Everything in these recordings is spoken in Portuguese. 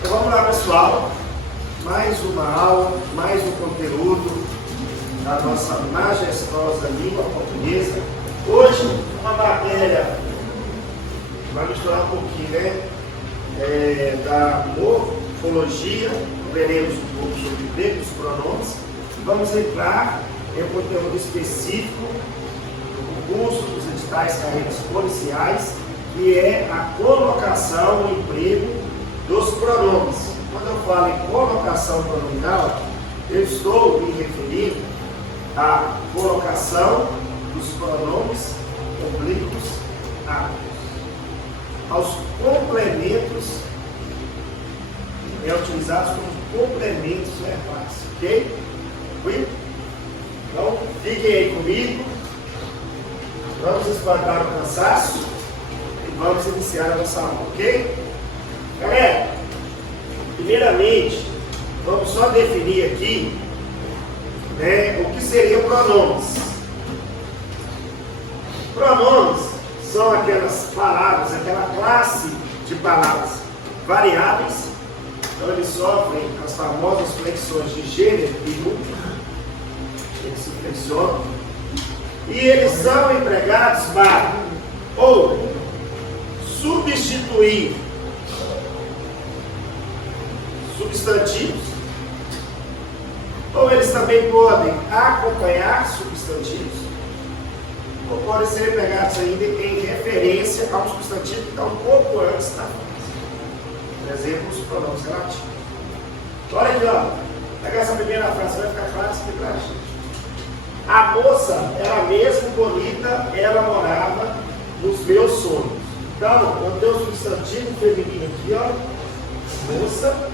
Então vamos lá, pessoal. Mais uma aula, mais um conteúdo da nossa majestosa língua portuguesa. Hoje, uma matéria vai misturar um pouquinho, né? Da morfologia, veremos um pouco sobre o emprego dos pronomes. Vamos entrar em um conteúdo específico do curso dos editais carreiras policiais, que é a colocação e emprego dos pronomes. Quando eu falo em colocação pronominal, eu estou me referindo à colocação dos pronomes oblíquos aptos, aos complementos utilizados como complementos verbais, ok? Então, fiquem aí comigo, vamos espantar o cansaço e vamos iniciar a nossa aula, ok? Galera, primeiramente, vamos só definir aqui, né, o que seriam pronomes. Pronomes são aquelas palavras, aquela classe de palavras variáveis. Então eles sofrem as famosas flexões de gênero e número. Eles se flexionam. E eles são empregados para ou substituir substantivos, ou eles também podem acompanhar substantivos, ou podem ser empregados ainda em referência a um substantivo que está um pouco antes da frase. Por exemplo, os pronomes relativos. Olha aqui, ó. Pega essa primeira frase, vai ficar claro isso aqui pra gente. A moça era mesmo bonita, ela morava nos meus sonhos. Então, eu tenho o substantivo feminino aqui, ó. Moça.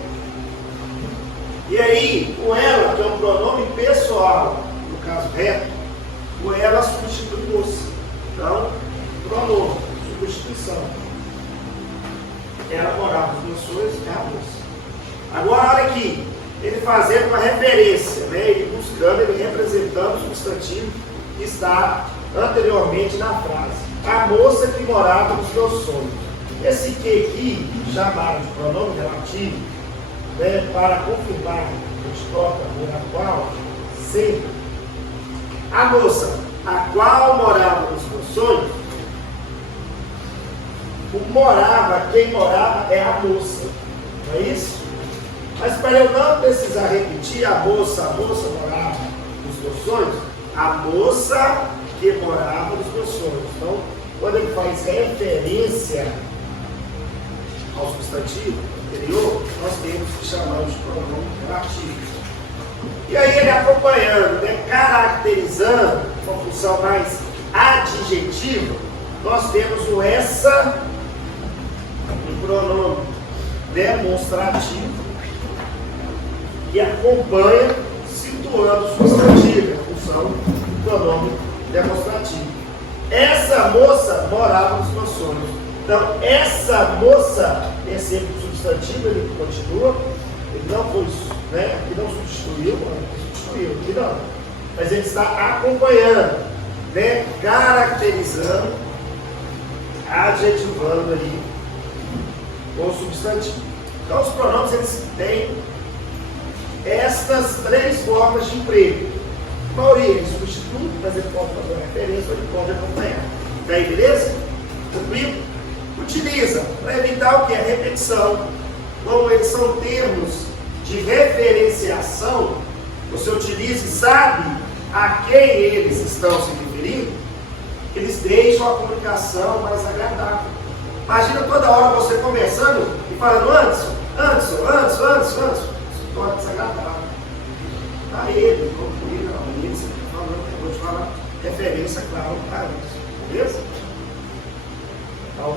E aí, o ela, que é um pronome pessoal, no caso reto, o ela substitui moça. Então, pronome, substituição. Ela morava nos meus sonhos, é a moça. Agora, olha aqui, ele fazendo uma referência, né? Ele buscando, ele representando o substantivo que está anteriormente na frase. A moça que morava nos meus sonhos. Esse que aqui, chamado de pronome relativo, né, para confirmar que a gente troca por a qual, sempre. A moça, a qual morava nos meus sonhos, o morava, quem morava é a moça, não é isso? Mas para eu não precisar repetir a moça morava nos meus sonhos, a moça que morava nos meus sonhos. Então, quando ele faz referência ao substantivo anterior, nós temos que chamar de pronome relativo. E aí ele acompanhando, né, caracterizando uma função mais adjetiva, nós temos o essa, um pronome demonstrativo, que acompanha, situando o substantivo, a função do pronome demonstrativo. Essa moça morava nos meus sonhos. Então, essa moça é sempre um substantivo, ele continua, ele não foi, né, aqui não substituiu, aqui não, mas ele está acompanhando, né, caracterizando, adjetivando ali o substantivo. Então, os pronomes, eles têm estas três formas de emprego. A maioria ele substitui, mas ele pode fazer uma referência, ou ele pode acompanhar. Daí, beleza? Tranquilo? Utiliza para evitar o que? A repetição. Como eles são termos de referenciação, você utiliza e sabe a quem eles estão se referindo, eles deixam a comunicação mais agradável. Imagina toda hora você conversando e falando antes, isso torna desagradável. Para ele, não, ele você está falando, eu vou te falar referência, claro, para isso. Beleza? Então,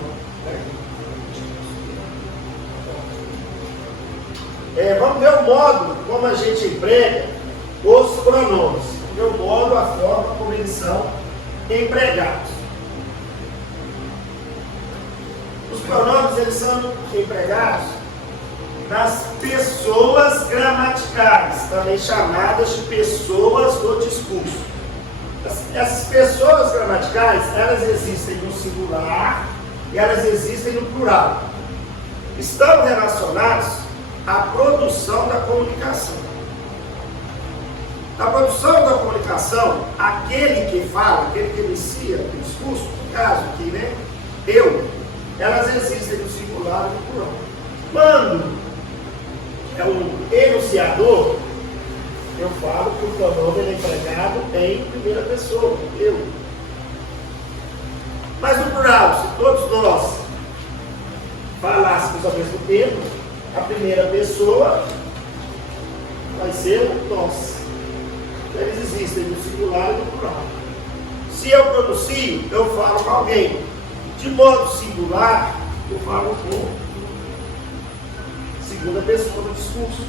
vamos ver o modo como a gente emprega os pronomes. Ver o modo, a forma como eles são empregados. Os pronomes, eles são empregados nas pessoas gramaticais, também chamadas de pessoas do discurso. Essas pessoas gramaticais, elas existem no singular e elas existem no plural. Estão relacionados a produção da comunicação. Na produção da comunicação, aquele que fala, aquele que inicia o discurso, no caso aqui, né? Elas existem no singular e no plural. Quando é um enunciador, eu falo que o pronome é empregado em primeira pessoa, eu. Mas no plural, se todos nós falássemos ao mesmo tempo, a primeira pessoa vai ser o nós. Eles existem no singular e no plural. Se eu pronuncio, eu falo com alguém. De modo singular, eu falo com segunda pessoa no discurso.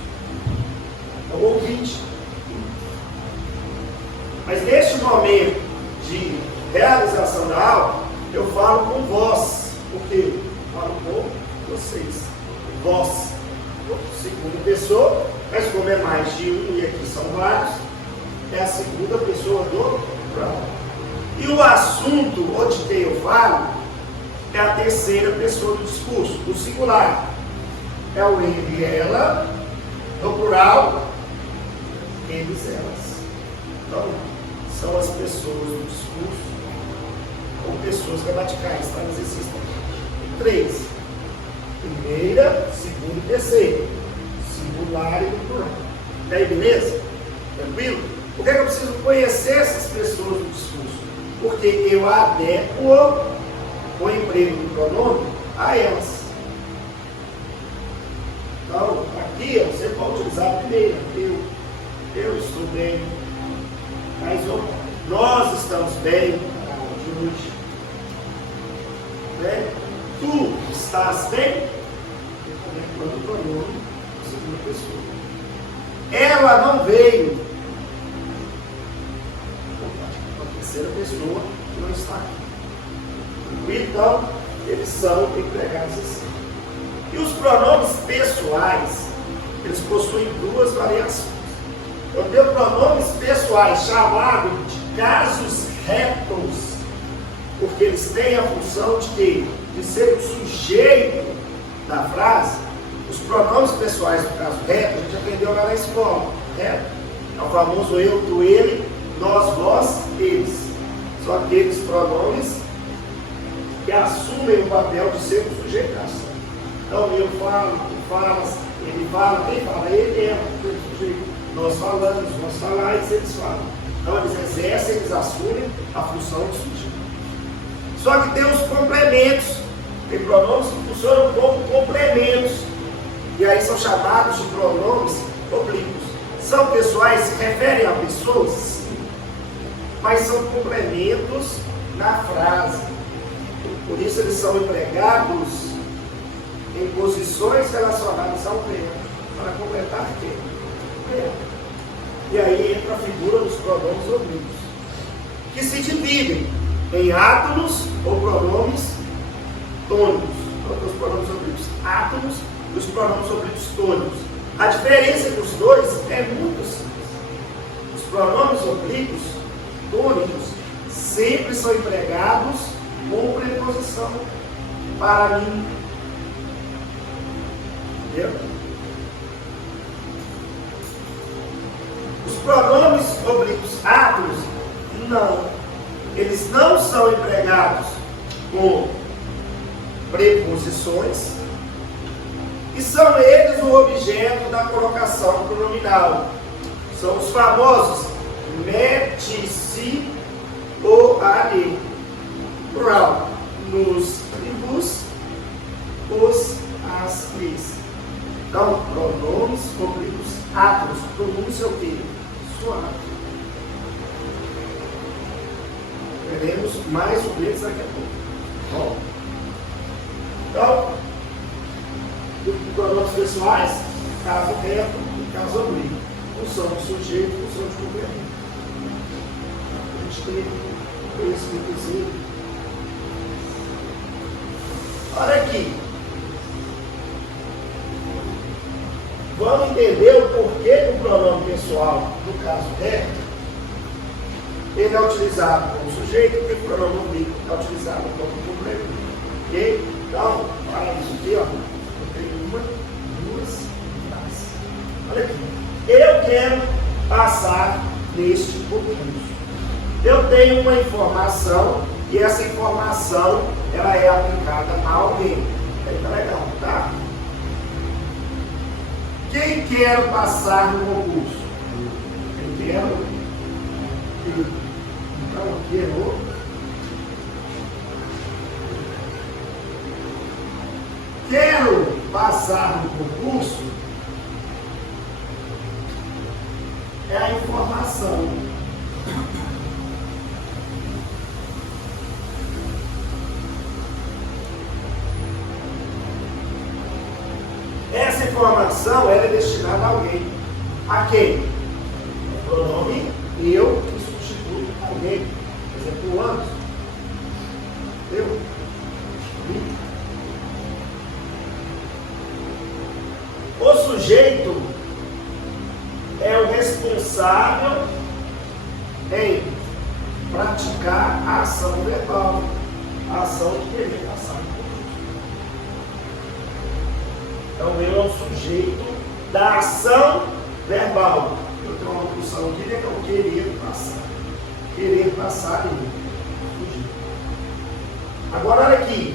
É o ouvinte. Mas neste momento de realização da aula, eu falo com vós. Porque eu falo com vocês. Vós. Segunda pessoa, mas como é mais de um e aqui são vários, é a segunda pessoa do plural. E o assunto onde quem eu falo é a terceira pessoa do discurso, do singular. É o ele e ela, no plural, eles e elas. Então, são as pessoas do discurso, ou pessoas gramaticais, tá? Elas existem. 3. Primeira, segunda e terceira. Singular e no plural. E aí, beleza? Tranquilo? Por que eu preciso conhecer essas pessoas do discurso? Porque eu adequo o emprego do pronome a elas. Então, aqui você pode utilizar a primeira. Eu estou bem. Mas nós estamos bem de hoje. Né? Tu estás bem? Quando o pronome segunda pessoa. Ela não veio. A terceira pessoa que não está aqui. Então, eles são empregados assim. E os pronomes pessoais, eles possuem duas variações. Eu tenho pronomes pessoais chamados de casos retos, porque eles têm a função de quê? De ser o sujeito da frase. Os pronomes pessoais do caso reto, a gente aprendeu lá na escola. Reto é o famoso eu, tu, ele, nós, vós, eles. São aqueles pronomes que assumem o papel de ser o sujeito da ação. Então eu falo, tu falas, ele fala, quem fala? Ele é o sujeito. Nós falamos, nós falais, eles falam. Então eles exercem, eles assumem a função de sujeito. Só que tem os complementos. Tem pronomes que funcionam como complementos. E aí são chamados de pronomes oblíquos. São pessoais, se referem a pessoas, sim, mas são complementos na frase. Por isso eles são empregados em posições relacionadas ao verbo, para completar quem? Verbo. E aí entra a figura dos pronomes oblíquos, que se dividem em átonos ou pronomes tônicos. Os pronomes oblíquos átonos e os pronomes oblíquos tônicos. A diferença entre os dois é muito simples. Os pronomes oblíquos tônicos sempre são empregados com preposição para mim. Entendeu? Os pronomes oblíquos átonos, não. Eles não são empregados com preposições e são eles o objeto da colocação pronominal. São os famosos mete-se ou ali. Plural. Nos e vos, os, as, lis. Então, pronomes oblíquos átonos. Pronúncia o quê? Suave. Veremos mais sobre eles daqui a pouco. Bom. Então, pronomes pessoais, caso reto e caso oblíquo. Função de sujeito, função de complemento. A gente tem conhecimento. Olha aqui. Vamos entender o porquê que o pronome pessoal, no caso reto, ele é utilizado como sujeito e o pronome oblíquo é utilizado como complemento. Ok? Então, para isso aqui, ó, eu tenho 1, 2, olha aqui. Eu quero passar neste concurso. Eu tenho uma informação e essa informação ela é aplicada a alguém. Aí tá legal, tá? Quem quer passar no concurso? Eu quero. Então, aqui errou. Quero passar no concurso é a informação. Essa informação ela é destinada a alguém. A quem? O pronome eu que substitui alguém. Por exemplo, o Anderson. Eu. O sujeito é o responsável em praticar a ação verbal, a ação de querer passar. Então, eu é o sujeito da ação verbal. Eu tenho uma função aqui que é o querer passar. Querer passar em sujeito. Agora, olha aqui.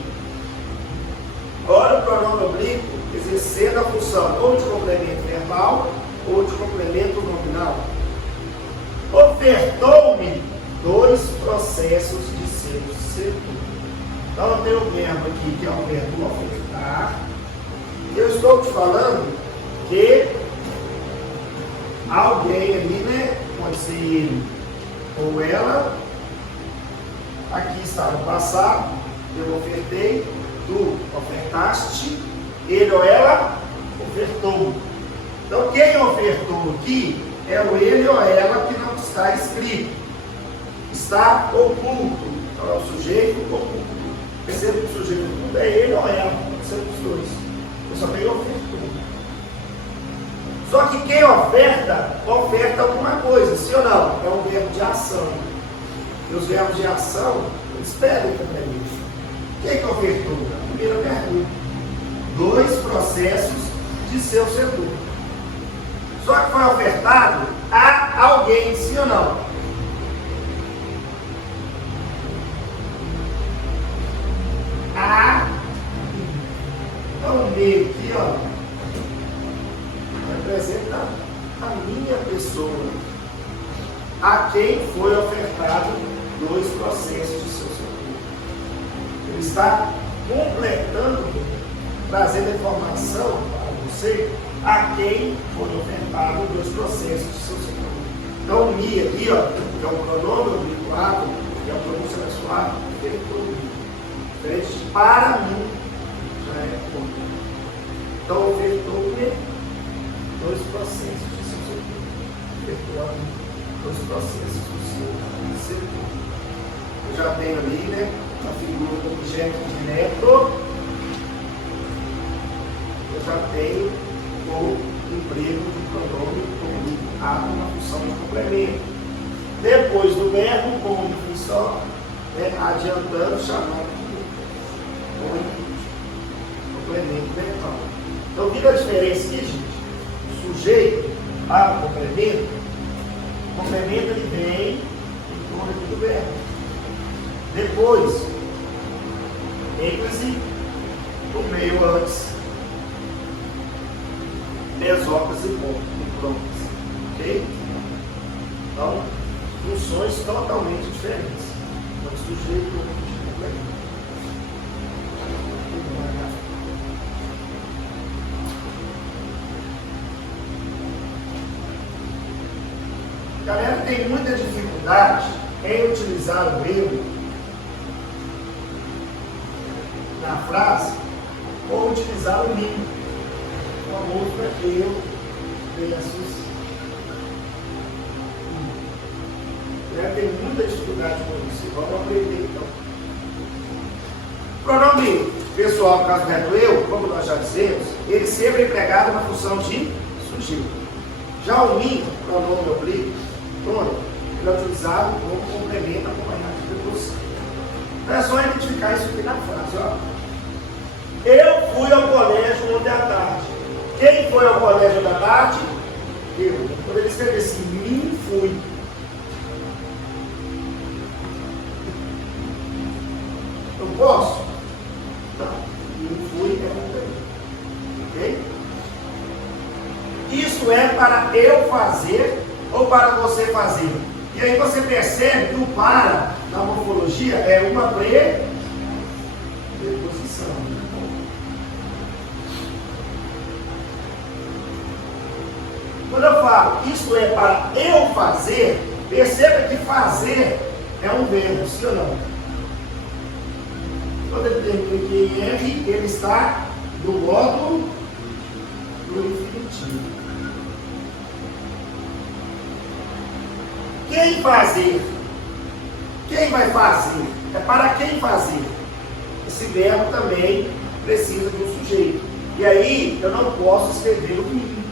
Olha o pronome oblíquo exercendo a função ou de complemento verbal ou de complemento nominal. Ofertou-me 2 processos de seu setor. Então, eu tenho o verbo aqui que é o verbo ofertar. Eu estou te falando que alguém ali, né? Pode ser ele ou ela. Aqui está no passado. Eu ofertei, tu ofertaste, ele ou ela ofertou. Então, quem ofertou aqui é o ele ou ela que não está escrito. Está oculto. Então, é o sujeito oculto. Perceba que o sujeito oculto é ele ou ela, pode ser os dois. Só tem ofertou. Só que quem oferta alguma coisa, sim ou não? É um verbo de ação. E os verbos de ação, eles pedem também isso. Quem que ofertou? A primeira pergunta. 2 processos de seu setor. Só que foi ofertado a alguém, sim ou não? Então, o meio aqui, ó, representa a minha pessoa, a quem foi ofertado 2 processos de seu setor. Ele está completando, trazendo informação para você, a quem foi ofertado 2 processos de seu setor. Então, o me aqui, ó, que é o pronome oblíquo, que é o pronome selecionado, ele foi para mim. Então, ofertou-me 2 processos de seu setor. Ofertou-me 2 processos do seu setor. Eu já tenho ali, né, a figura do objeto direto. Eu já tenho o emprego do pronome oblíquo na função de complemento. Depois do verbo, como função, adiantando, chamando de complemento verbal. Então, vira a diferença aqui, gente. O sujeito para o complemento ele vem em torno aqui do verbo. Depois, ênfase no meio antes, mesóclise e prontas. Ok? Então, funções totalmente diferentes. Então, sujeito e complemento. Galera, tem muita dificuldade em utilizar o eu na frase ou utilizar o me. O famoso eu versus tem muita dificuldade com isso. Vamos aprender então. Pronome pessoal, no caso do reto eu, como nós já dizemos, ele sempre é empregado na função de sujeito. Já o me, pronome oblíquo, ele é utilizado como complemento acompanhado de preposição. Então é só identificar isso aqui na frase. Ó. Eu fui ao colégio ontem à tarde. Quem foi ao colégio ontem à tarde? Eu poderia escrever assim, mim fui. Eu posso? Não. Mim fui é comprei. Ok? Isso é para eu fazer ou para você fazer. E aí você percebe que o para, na morfologia, é uma preposição. Quando eu falo, isso é para eu fazer, perceba que fazer é um verbo, sim ou não? Quando ele tem R, ele está no módulo do infinitivo. Quem fazer? Quem vai fazer? É para quem fazer? Esse verbo também precisa de um sujeito. E aí, eu não posso escrever o mim.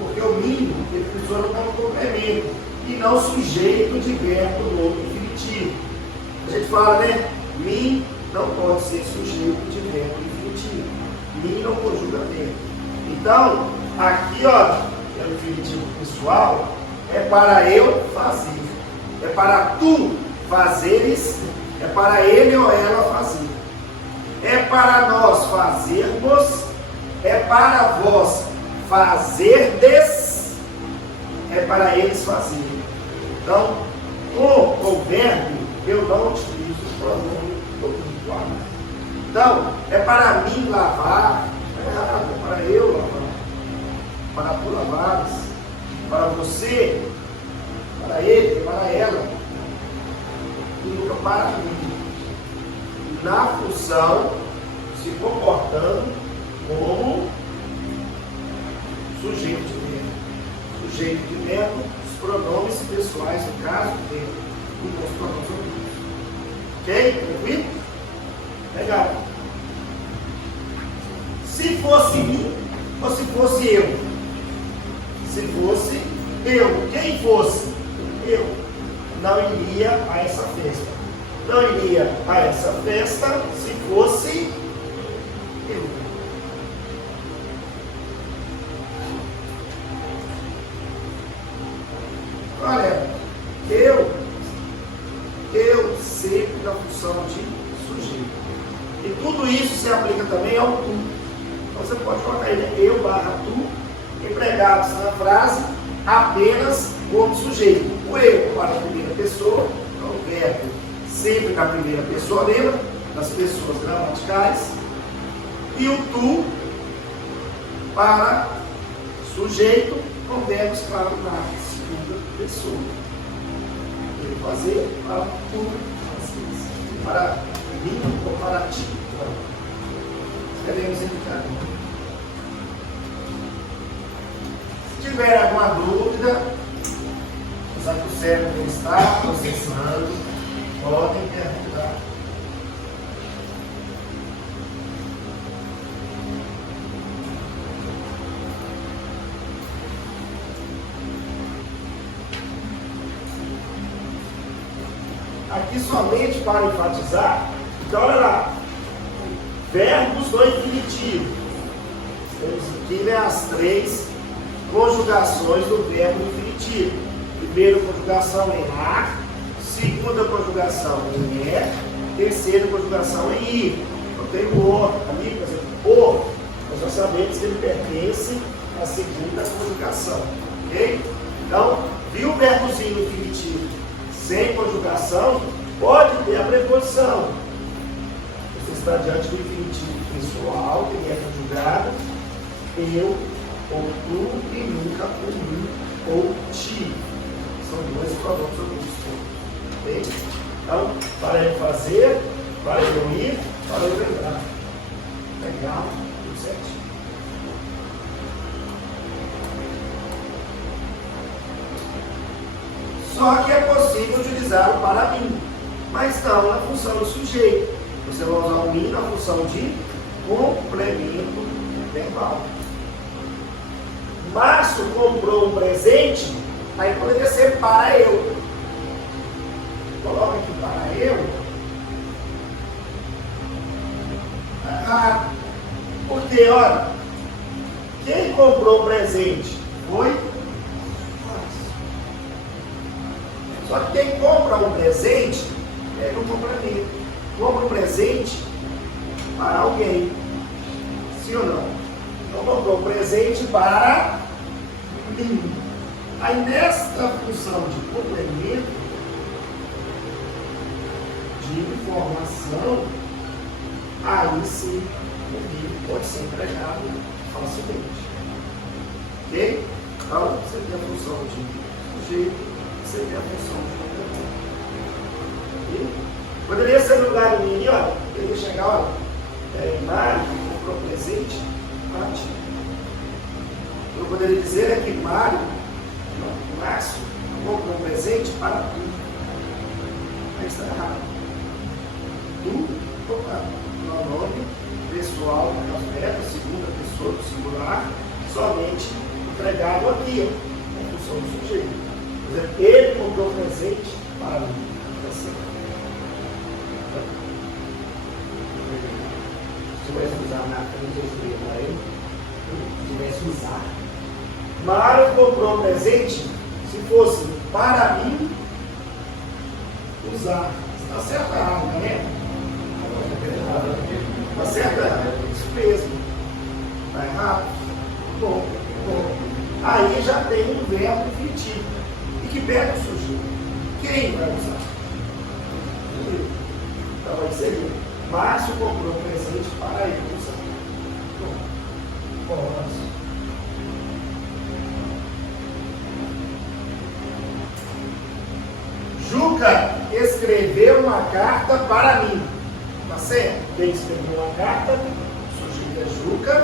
Porque o mim, ele funciona como complemento. E não sujeito de verbo no infinitivo. A gente fala, né? Mim não pode ser sujeito de verbo infinitivo. Mim não conjuga verbo. Então, aqui, ó, é o infinitivo pessoal. É para eu fazer. É para tu fazeres. É para ele ou ela fazer. É para nós fazermos. É para vós fazerdes. É para eles fazerem. Então, com o verbo, eu não utilizo o pronome individual. Então, é para mim lavar. É para eu lavar. Para tu lavares. Para você, para ele, para ela, e nunca para mim, na função, se comportando como sujeito de verbo. Sujeito de verbo, os pronomes pessoais, no caso, dele, e os pronomes ocultos. Ok? Tranquilo? Legal. Se fosse mim, ou se fosse eu? Se fosse eu, quem fosse eu, não iria a essa festa. Não iria a essa festa se fosse eu. Olha, eu sempre na função de sujeito. E tudo isso se aplica também ao tu. Então você pode colocar aí, né? Eu barra tu. Empregados na frase apenas como sujeito. O eu para a primeira pessoa, então o verbo sempre na primeira pessoa, lembra? Das pessoas gramaticais. E o tu para sujeito com verbos para na segunda pessoa. Ele fazer para tu fazer. Para mim ou para ti. Escrevemos em cada. Se tiver alguma dúvida, já que o cérebro está processando, podem perguntar. Aqui somente para enfatizar, então olha lá, verbos do infinitivo. Temos aqui, né, as três conjugações do verbo infinitivo. Primeira conjugação em ar, segunda conjugação em é, terceira conjugação em ir. Então tem o o ali, por exemplo, o, nós já sabemos que ele pertence à segunda conjugação. Ok? Então, viu o verbozinho infinitivo sem conjugação, pode ter a preposição. Você está diante do infinitivo pessoal, que é conjugado, eu, ou tu, e nunca o mim ou ti. São dois pronomes ocultos. Ok? Então, para eu fazer, para eu ir, para eu lembrar. Legal? Tudo certinho. Só que é possível utilizá-lo para mim, mas não na função do sujeito. Você vai usar o mim na função de complemento verbal. Márcio comprou um presente, aí poderia ser para eu. Coloca aqui para eu. Porque, olha, quem comprou o presente foi? Só que quem compra um presente, pega um complemento. Compra um presente para alguém. Sim ou não? Então comprou um presente para mim. Aí nesta função de complemento, de informação, aí sim o livro pode ser empregado facilmente. Ok? Então você tem a função de sujeito, você tem a função de complemento. Poderia ser no lugar do menino, olha, ele chegar, olha, Mário comprou um presente para ti. Eu poderia dizer é que Mário, não, Márcio, comprou um presente para tu. Aí está errado. Tu, pronome pessoal, segunda pessoa do singular, somente empregado aqui, ó, em função do sujeito. Quer dizer, ele comprou um presente para mim. Está certo. Se tivesse usar na frente, eu escrevo para ele. Se tivesse usar. Mário comprou um presente, se fosse para mim, usar. Está certo ou errado, né? Está certo ou errado? Isso mesmo. Está errado? Bom. Aí já tem um verbo infinitivo. E que verbo surgiu? Quem vai usar? Então vai ser Márcio comprou um presente para ele usar. Bom, Juca escreveu uma carta para mim. Tá certo? Quem escreveu uma carta, o sujeito é Juca,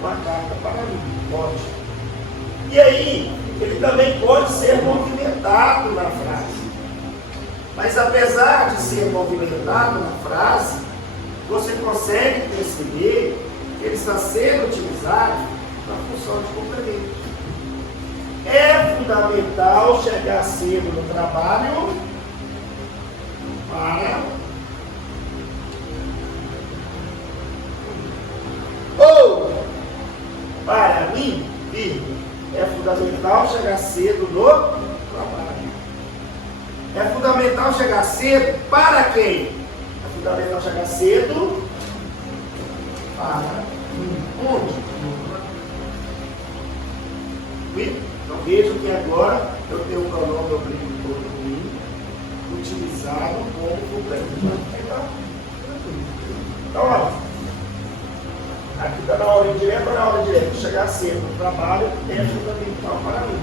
uma carta para mim. Pode. E aí, ele também pode ser movimentado na frase. Mas apesar de ser movimentado na frase, você consegue perceber que ele está sendo utilizado na função de complemento. É fundamental chegar cedo no trabalho para ou para mim, é fundamental chegar cedo no trabalho. É fundamental chegar cedo para quem? É fundamental chegar cedo para mim. Onde? Então vejam que agora eu tenho o pronome oblíquo todo mim utilizado como complemento. Então, olha, aqui está na hora indireta ou na hora direta? Chegar cedo no trabalho é fundamental para mim.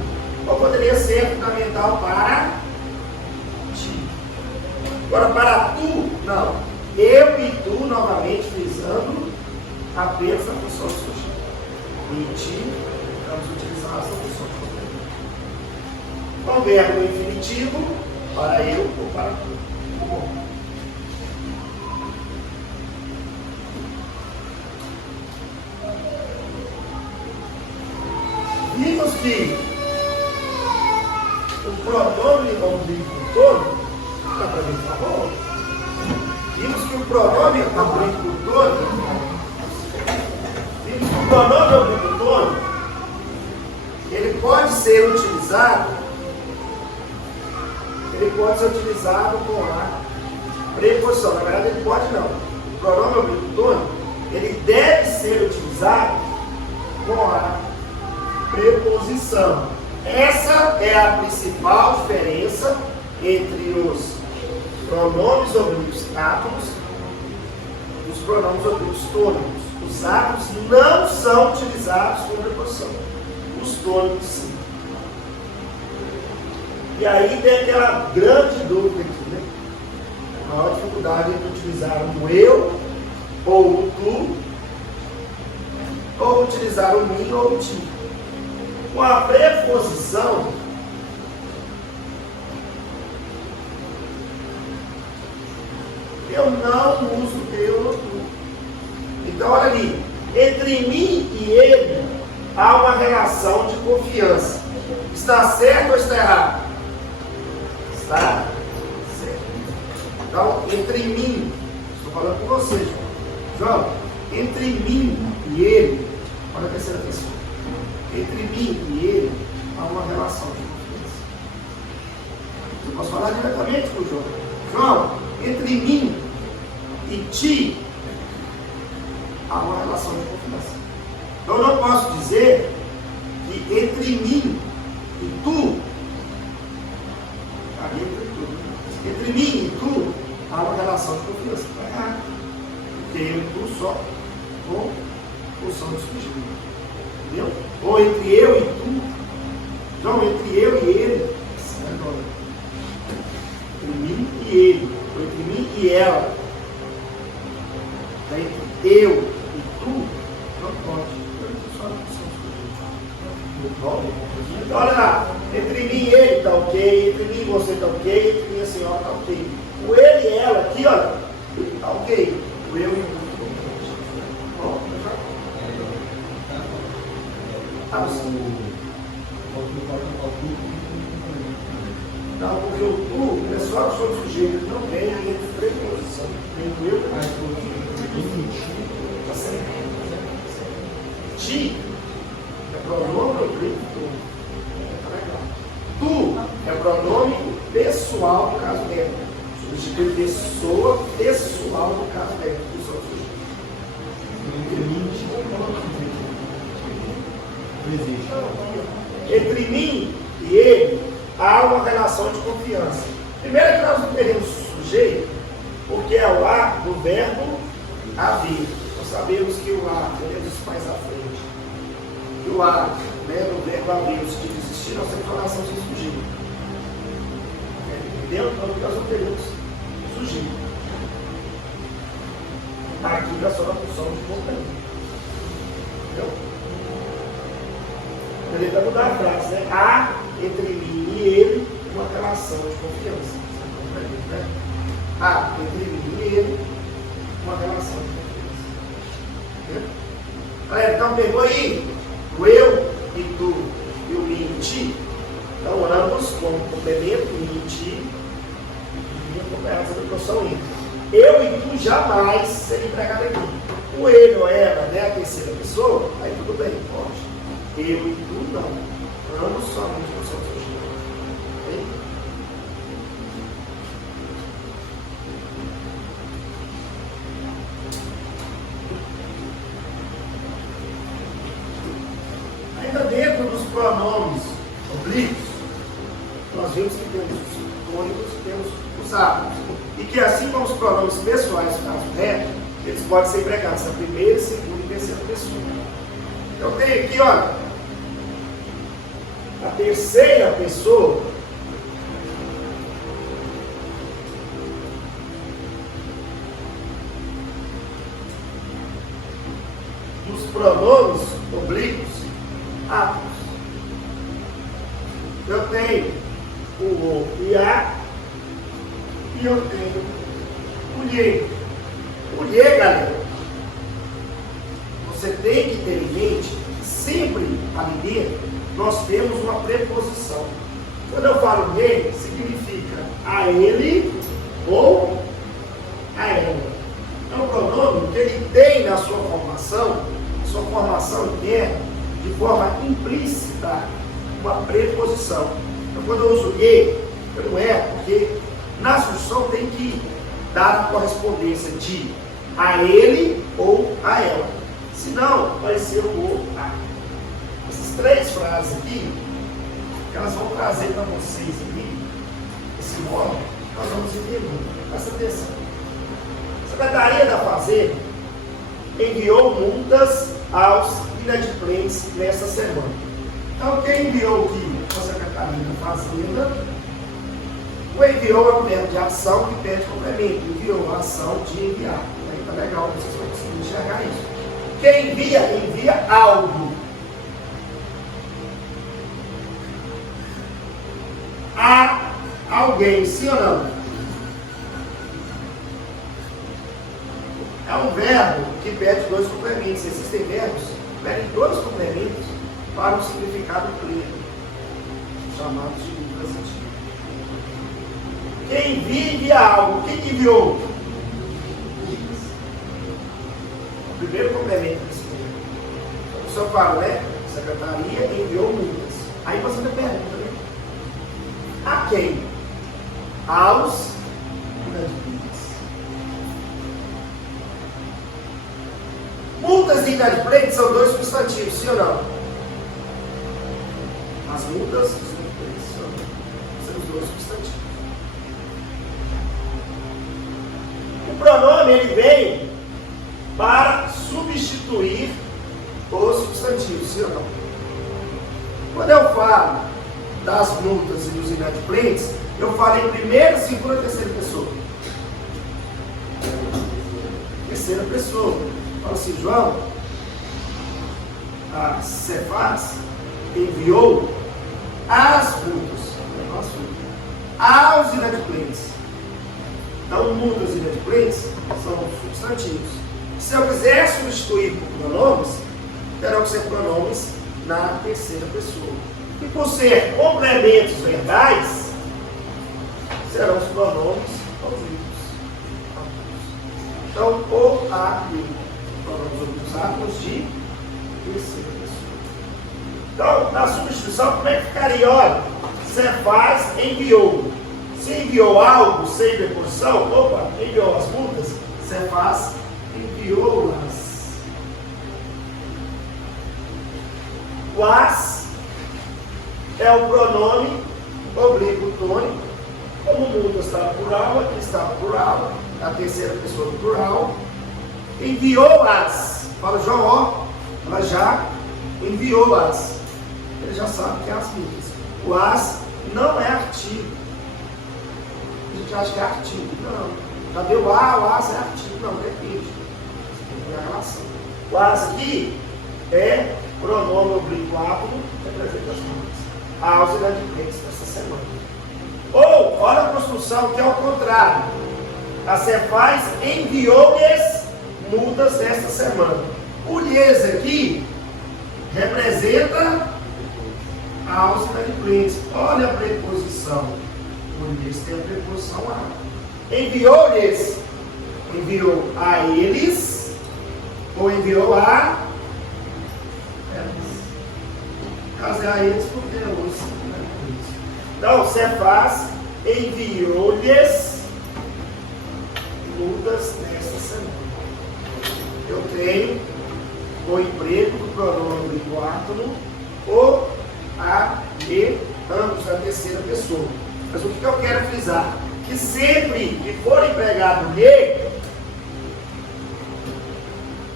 Ou poderia ser fundamental para ti. Agora, para tu, não. Eu e tu, novamente, frisando apenas a função sujeito. E ti, vamos utilizar essa função de complemento. Com o verbo infinitivo, para eu ou para tu. Bom. Vimos que o pronome oblíquo todo, para mim, por favor. Vimos que o pronome oblíquo todo, ele pode ser utilizado com a preposição. Na verdade, ele pode não. O pronome oblíquo todo, ele deve ser utilizado com a preposição. Essa é a principal diferença entre os pronomes oblíquos átomos e os pronomes oblíquos tônicos. Os átomos não são utilizados com preposição. Os tônicos sim. E aí tem aquela grande dúvida aqui, né? A maior dificuldade é utilizar o eu ou o tu, ou utilizar o mim ou o ti. Com a preposição, eu não uso eu ou tu. Então, olha ali, entre mim e ele há uma relação de confiança. Está certo ou está errado? Está certo. Então, entre mim, estou falando com você, João. Entre mim e ele, olha a terceira pessoa. Entre mim e ele há uma relação de confiança. Eu posso falar diretamente com o João. João, entre mim e ti há uma relação de confiança. Eu não posso dizer que entre mim e tu, entre mim e tu há uma relação de confiança. Está errado. Porque eu e tu só com função de exclusivo. Entendeu? Ou entre eu e tu. Então, entre eu e ele, entre mim e ele, ou entre mim e ela, entre eu e tu, não pode. Então, olha lá, entre mim e ele está ok, entre mim e você está ok, entre mim e a senhora está ok. O ele e ela aqui, olha, está ok. O eu e o tu. Não, porque o tu é só sobre o sujeito, não tem ainda preposição. Tem o eu está certo. Ti é pronome oblíquo. Tu é pronome pessoal no caso dela. Substitui pessoa pessoal no caso dela. Entre mim e ele há uma relação de confiança. Primeiro que nós não teremos sujeito, porque é o a do verbo haver. Nós sabemos que o a, teremos isso mais à frente. Que o a, né, do verbo haver, se tiver existir, nós temos uma relação sem sujeito. Entendeu? Então nós não teremos sujeito. Aqui está só na função de companhia. Entendeu? Ele vai mudar a frase, né? Há entre mim e ele uma relação de confiança. Né? Há entre mim e ele uma relação de confiança. Né? Galera, então pegou aí o eu e tu e o mim e ti. Então ambos como complemento, mim e ti, e acompanhados da proporção entre. Eu e tu jamais seria empregado aqui. O ele ou ela, né, a terceira pessoa, aí tudo bem, pode. Eu e tu não. Ambos somente não são sujeitos. Ok? Ainda dentro dos pronomes oblíquos, nós vimos que temos os cônicos e temos os átomos. E que assim como os pronomes pessoais, no caso reto, eles podem ser empregados na primeira, segunda e terceira pessoa. Eu tenho aqui, olha, a terceira pessoa dos pronomes oblíquos átomos. Eu tenho o o e a, e eu tenho o lhe. O lhe, galera, você tem que ter em mente que sempre ali dentro nós temos uma preposição. Quando eu falo lhe, significa a ele ou a ela. É um pronome que ele tem na sua formação interna, de forma implícita, uma preposição. Então, quando eu uso lhe, não é porque na função tem que dar a correspondência de a ele ou a ela. Senão, vai ser o ou a. Essas três frases aqui, que elas vão trazer para vocês aqui, esse modo, nós vamos entender. Presta atenção. A Secretaria da Fazenda enviou multas aos inadimplentes nesta semana. Então, quem enviou aqui a Secretaria da Fazenda, o enviou é um verbo de ação que pede complemento. Enviou a ação de enviar. Aí tá legal, vocês vão conseguir enxergar isso. Quem envia, envia algo. A alguém, sim ou não? É um verbo que pede dois complementos. Existem verbos que pedem dois complementos para um significado pleno, chamados de intransitivo. Quem envia, envia algo. Quem enviou? O primeiro complemento desse verbo. O senhor fala, né? secretaria enviou multas. Aí você me pergunta, né? A quem? Aos inadimplentes. Multas e inadimplentes são dois substantivos, sim ou não? As multas e os inadimplentes são os dois substantivos. O pronome ele vem para substituir os substantivos, sim ou não? Quando eu falo das multas e dos inadimplentes, eu falo em primeira, segunda, terceira pessoa. Terceira pessoa. Fala assim, João, a Cefaz enviou as multas aos inadimplentes. Então, multas e inadimplentes são substantivos. Se eu quiser substituir por pronomes, terão que ser pronomes na terceira pessoa. E por ser complementos verbais, serão os pronomes oblíquos. Então, o, a e pronomes oblíquos átomos de terceira pessoa. Então, na substituição, como é que ficaria? Olha, Cefaz enviou. Se enviou algo sem preposição, opa, enviou as multas, Cefaz enviou-as. O as é o pronome oblíquo tônico. Como multa está no plural, aqui está no plural, a terceira pessoa do plural. Enviou-as. Fala, João, ó, ela já enviou-as. Ele já sabe que é as multas. O as não é artigo. A gente acha que é artigo. Não. Já deu o as é artigo. Não, depende. Tem a relação. O as aqui é pronome oblíquo átomo, representa as multas. Aos inadimplentes dessa semana. Ou, olha a construção que é o contrário. A Cefaz enviou-lhes multas desta semana. O lhes aqui representa aos inadimplentes. Olha a preposição. O lhes tem a preposição a. Enviou-lhes. Enviou a eles ou enviou a eles. Caso é a eles, porque é os inadimplentes. Então, Cefaz enviou-lhes multas nesta semana. Eu tenho o emprego do pronome oblíquo átomo, o, a, e, ambos na terceira pessoa. Mas o que eu quero frisar? Que sempre que for empregado lhe,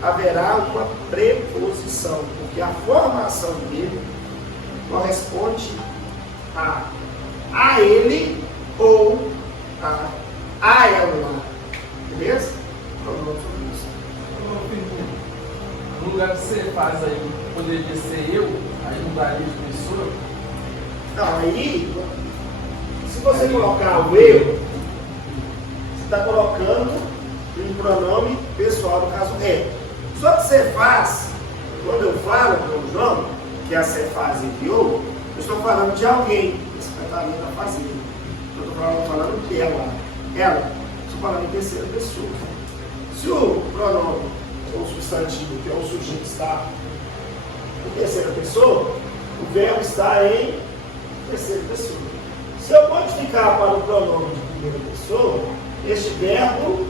haverá uma preposição, porque a formação dele corresponde a ele ou a ela. Beleza? Vamos sobre isso. No lugar que você faz aí, poderia ser eu, aí mudaria de pessoa? Não, aí, se você colocar o eu, você está colocando um pronome pessoal, no caso é. Só que Cefaz, quando eu falo com o João, que a Cefaz enviou, eu estou falando de alguém, a secretaria da Fazenda. Eu estou falando de ela. Ela, estou falando em terceira pessoa. Se o pronome, ou substantivo, que é o sujeito, está em terceira pessoa, o verbo está em terceira pessoa. Se eu modificar para o pronome de primeira pessoa, este verbo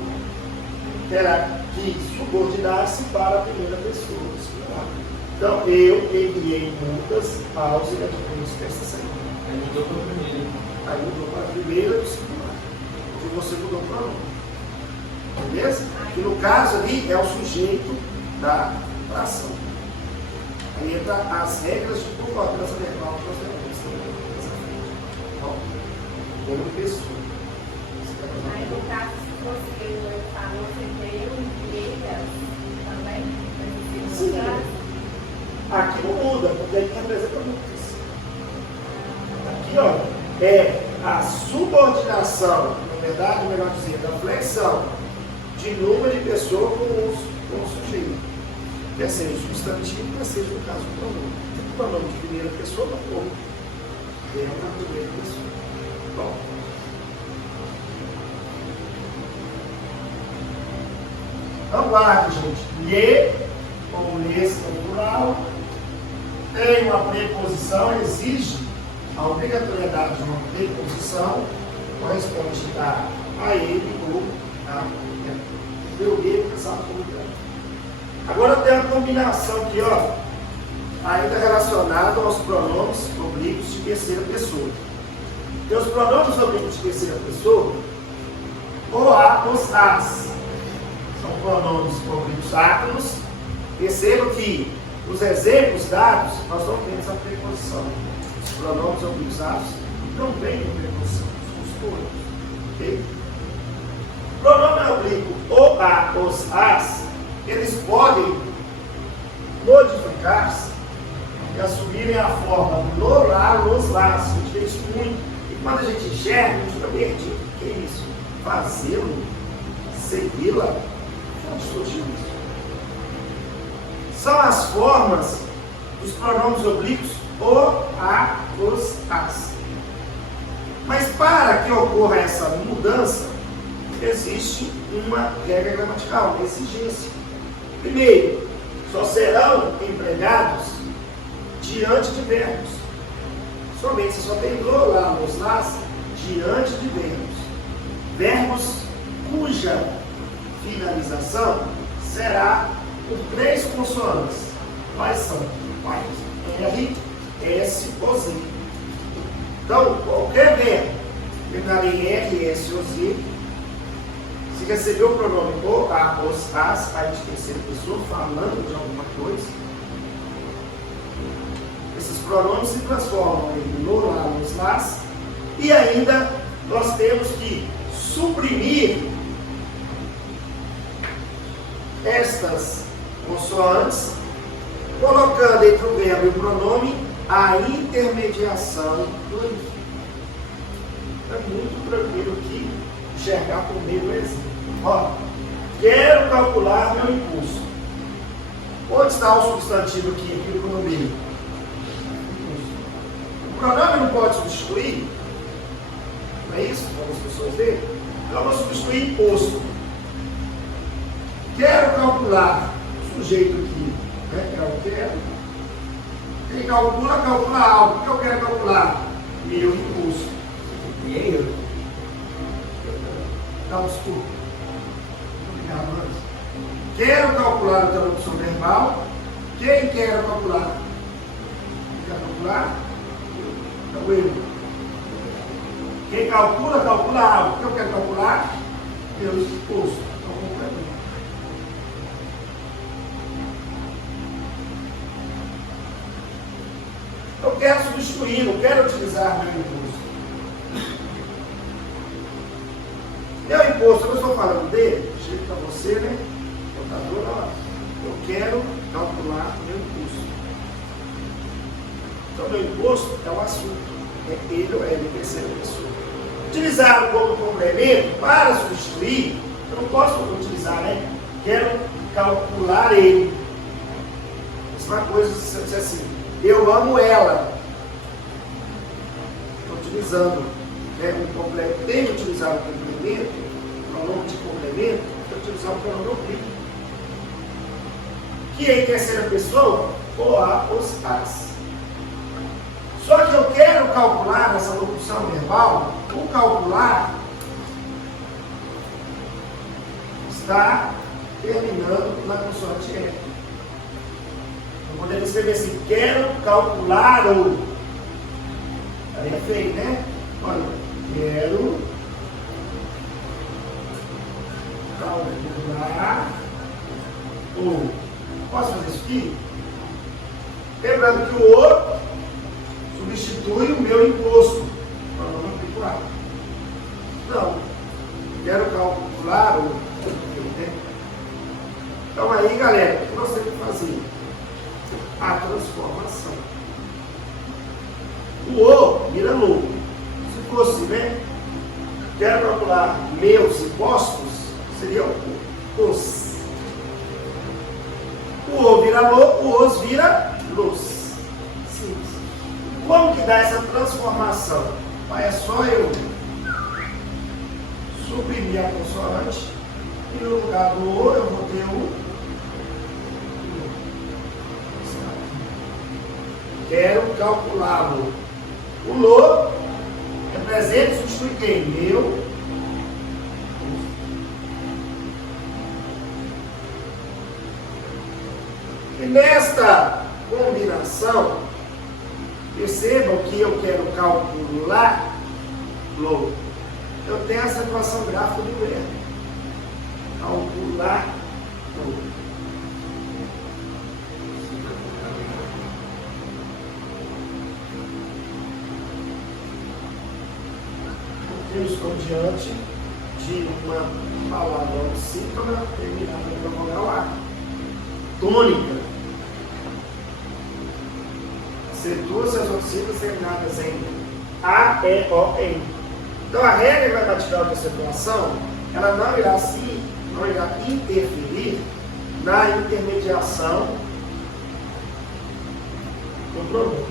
terá que subordinar-se para a primeira pessoa. Então, eu enviei multas aos inadimplentes desta semana. Aí mudou para a primeira. Aí mudou para a primeira e segunda. E você mudou para o nome. Beleza? E no caso ali é o sujeito da ação. Aí entra as regras de concordância verbal que nós temos. Bom, como pessoa. Aí no caso, se fosse eu falou, você veio e também? Sim. Aqui não muda, porque aí representa multas. Aqui, ó, é a subordinação, na verdade, melhor dizendo, a flexão de número de pessoa com o sujeito. Quer seja o substantivo, quer seja no caso do pronome. O pronome de primeira pessoa não como. É na primeira pessoa. Bom. Então guarde, gente. Lhe ou lhes no plural. tem uma preposição, exige a obrigatoriedade de uma preposição, corresponde a ele ou a ele, pensar como é. Agora tem a combinação aqui, ó, ainda relacionada aos pronomes oblíquos de terceira pessoa. Tem os pronomes oblíquos de terceira pessoa, o, a, os, as. São pronomes oblíquos átonos. Perceba que os exemplos dados, nós não temos a preposição. Os pronomes oblíquos átonos não vêm com preposição, são os todos. Ok? Pronome oblíquo o, a, os, as, eles podem modificar-se e assumirem a forma no, lá, nos, las. A gente vê isso muito. E quando a gente enxerga, a gente fica perdido. O que é isso? Fazê-lo? Segui-la? Onde surgiu isso? São as formas dos pronomes oblíquos o, a, os, as. Mas para que ocorra essa mudança, existe uma regra gramatical, uma exigência. Primeiro, só serão empregados diante de verbos. Somente você só tem no, lá, nos, las, diante de verbos. Verbos cuja finalização será por 3 consoantes. Quais são? R, S ou Z. Então, qualquer verbo terminado em R, S ou Z, se receber o pronome o, a, os, as, aí de terceira pessoa, falando de alguma coisa, esses pronomes se transformam em no, lá, nos, las, e ainda nós temos que suprimir estas consoantes, colocando entre o verbo e o pronome a intermediação do infinido. É muito tranquilo aqui enxergar por meio do exemplo. Ó, quero calcular meu impulso. Onde está o substantivo aqui, aquilo no meio? O pronome não pode substituir? Não é isso? Como as pessoas veem? Então eu vou substituir imposto. Quero calcular o sujeito aqui, né? É o quero. Quem calcula, calcula algo. O que eu quero calcular? Meu impulso. E é eu. Então, desculpa. Obrigado, Ana. Quero calcular a interrupção verbal. Quem quer calcular? Quer calcular? Então, eu. Quem calcula, calcula algo. O que eu quero calcular? Meu impulso. Então, complemento. Eu quero substituir, eu quero utilizar meu imposto. Meu imposto, eu estou falando dele, chega para você, né? Contador, ó, eu quero calcular meu imposto. Então, meu imposto é um assunto. É ele ou ela, em terceira pessoa. Utilizar como complemento para substituir, eu não posso utilizar, né? Quero calcular ele. Isso é uma coisa, se eu disser assim, eu amo ela. Estou utilizando, né, um complemento. Tem que utilizar um complemento, pronome de complemento, tem que utilizar um pronome oblíquo. Que em terceira pessoa, o, a, os, as. Só que eu quero calcular essa locução verbal, o calcular está terminando na consoante R. Então, podemos escrever assim, quero calcular o. Aí é feio, né? Olha, quero calcular o. Posso fazer isso aqui? Lembrando que o O substitui o meu imposto. Pronome articulado. Não. Quero calcular o. Então aí, galera, o que nós temos que fazer? A transformação. O O vira louco. Se fosse, né? Quero calcular meus impostos, seria o os. O O vira louco, o os vira luz. Simples. Como que dá essa transformação? É só eu suprimir a consoante e no lugar do O eu vou ter o. quero calculá-lo. O lo representa, substitui quem? Meu. E nesta combinação, percebam que eu quero calcular lo. Eu tenho a acentuação gráfica do verbo. Calcular lo. Eu estou diante de uma palavra síntoma terminada pela vogal A. Tônica. Acentua-se as oxítonas terminadas em A, E, O, N. Então a regra gramatical de acentuação, ela não irá interferir na intermediação do pronome.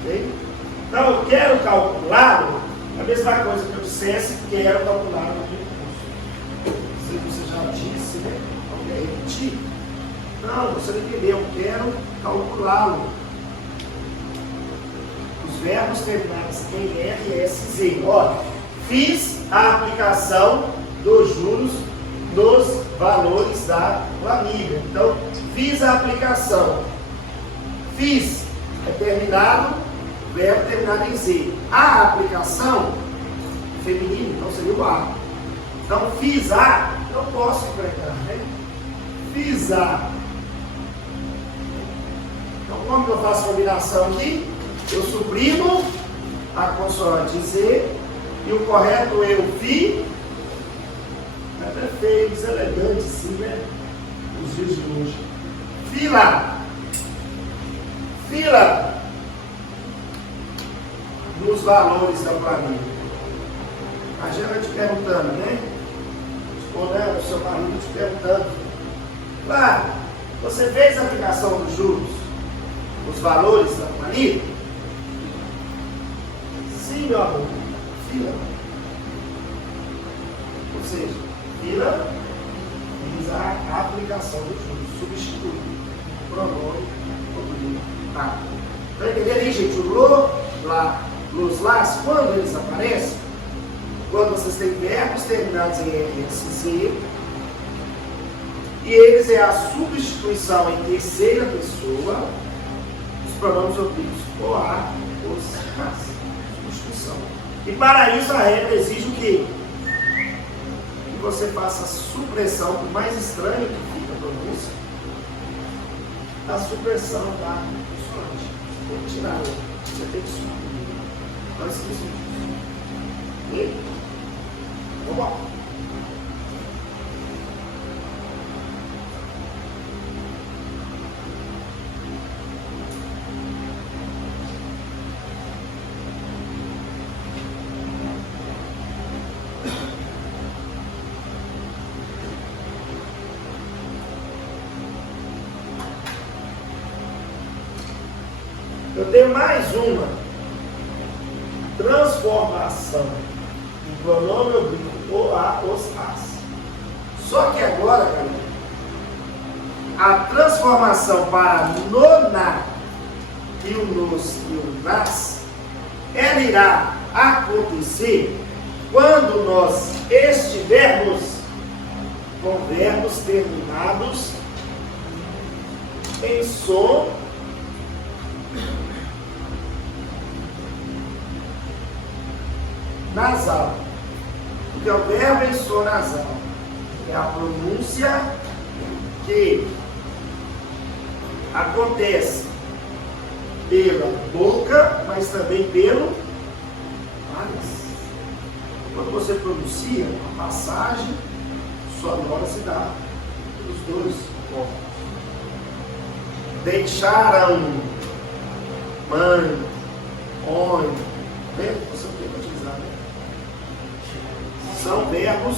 Ok? Então eu quero calculá-lo, a mesma coisa que eu dissesse, quero calcular o recurso. Se você já disse, né? Não quer repetir? Não, você não entendeu, eu quero calculá-lo. Os verbos terminados em R, S, Z. Olha, fiz a aplicação dos juros nos valores da planilha. Então, fiz a aplicação. Fiz é terminado, verbo terminado em Z. A aplicação, feminino, então seria o A. Então, fiz a, eu posso interpretar, né? Fiz a. Então, como eu faço a combinação aqui? Eu suprimo a consoante Z e o correto eu vi. É até feio, deselegante, sim, né? Os dias de hoje. Fila. Fila dos valores da planilha. A gente vai te perguntando, né? Respondendo o seu marido te perguntando. Claro, você fez a aplicação dos juros, os valores da planilha? Sim, meu amor. Fila. Ou seja, fila diz a aplicação dos juros. Substitui o pronome por a. Está entendendo aí, gente? O lo, lá, los, las, quando eles aparecem, quando vocês têm verbos terminados em R, S, Z, e eles é a substituição em terceira pessoa dos pronomes oblíquos, o a, os, as. Substituição. E para isso a regra exige o quê? Que você faça a supressão, por mais estranho que fica a pronúncia, a supressão da consoante. Você tem que tirar ela, você tem que suprimir. Não esqueça disso. E vamos lá. Eu tenho mais uma transformação do pronome oblíquo o, a, os, as. Só que agora, galera, a transformação para no, na e o nos e o nas, ela irá acontecer quando nós estivermos com verbos terminados em som nasal. Porque o verbo em som nasal é a pronúncia que acontece pela boca, mas também pelo nariz. Quando você pronuncia, a passagem sonora se dá dos dois corpos. Deixaram, mãe, homem, você tem que utilizar, né? São verbos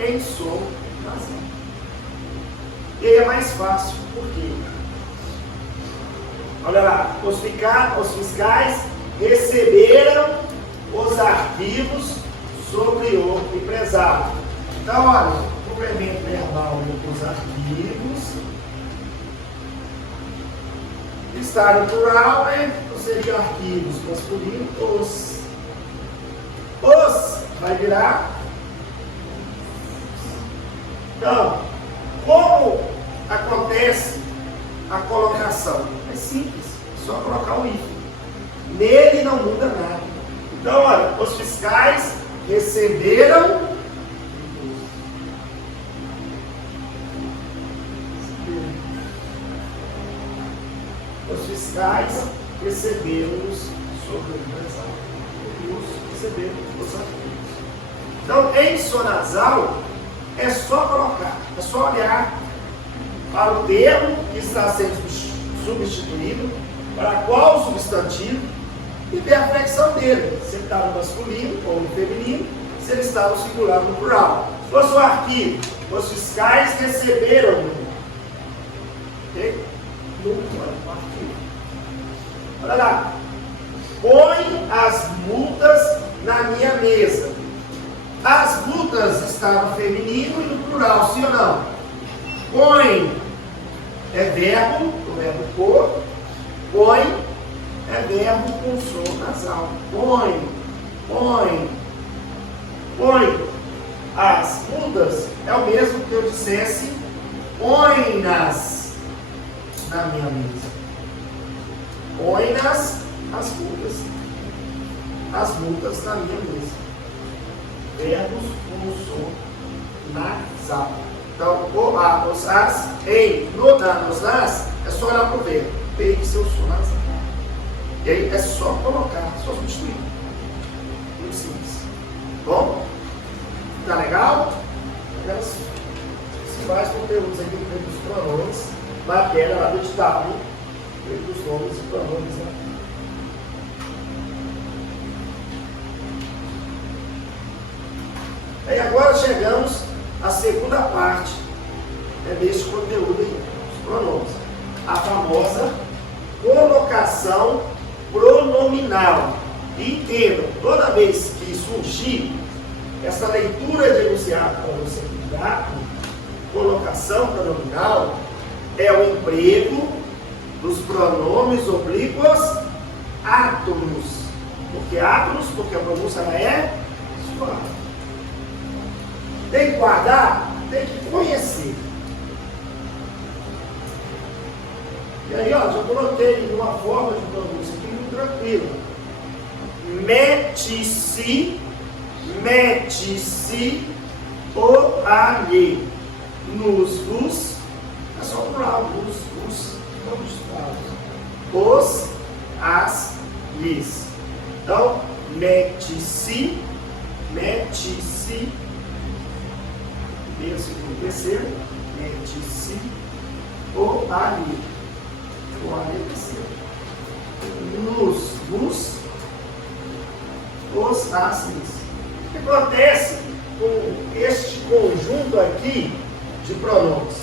em som nasal. E aí é mais fácil, por quê? Olha lá, os fiscais receberam os arquivos sobre o empresário. Então, olha, complemento verbal dos arquivos Estar no plural, né? Então seria arquivos masculinos, os. Os vai virar. Então, como acontece a colocação? É simples, é só colocar o hífen. Nele não muda nada. Então, olha, os fiscais receberam. Os fiscais receberam-nos sobre o nasal. Os receberam os arquivos. Então, em sonasal, é só colocar, é só olhar para o termo que está sendo substituído, para qual substantivo, e ver a flexão dele, se ele está no masculino ou no feminino, se ele está no singular ou no plural. Se fosse o arquivo, os fiscais receberam. Ok? No arquivo. Olha lá. Põe as multas na minha mesa. As multas estão no feminino e no plural, sim ou não? Põe é verbo, o verbo pôr. Põe é verbo com som nasal. Põe, põe, põe. As multas é o mesmo que eu dissesse põe-nas na minha mesa. Põe-nas as multas na minha mesa. Verbos com som nasal. Então, o, a, os, as, em, no, na, nos, nas, é só olhar para o verbo. Pegue seu som nasal. E aí é só colocar, só substituir. Muito simples. Bom? Tá legal? Aquelas principais conteúdos aqui dos pronomes, matéria lá do edital, hein? Dos nomes e pronomes, né? E agora chegamos à segunda parte deste conteúdo aí, os pronomes. A famosa colocação pronominal. E entendam, toda vez que surgir essa leitura de enunciado para você cuidar, colocação pronominal é o emprego dos pronomes oblíquos átomos. Porque átomos, porque a pronúncia ela é suave. Tem que guardar, tem que conhecer. E aí, ó, já coloquei uma forma de pronúncia aqui muito tranquila. Mete-se, mete-se, o alhe. Nos, vos, é só plural, vos, os, as, lhes. Então, mete-se, mete-se, primeiro, segundo, terceiro, mete-se, o alhe. O alhe é terceiro. Nos, vos, os, as, lhes. O que acontece com este conjunto aqui de pronomes?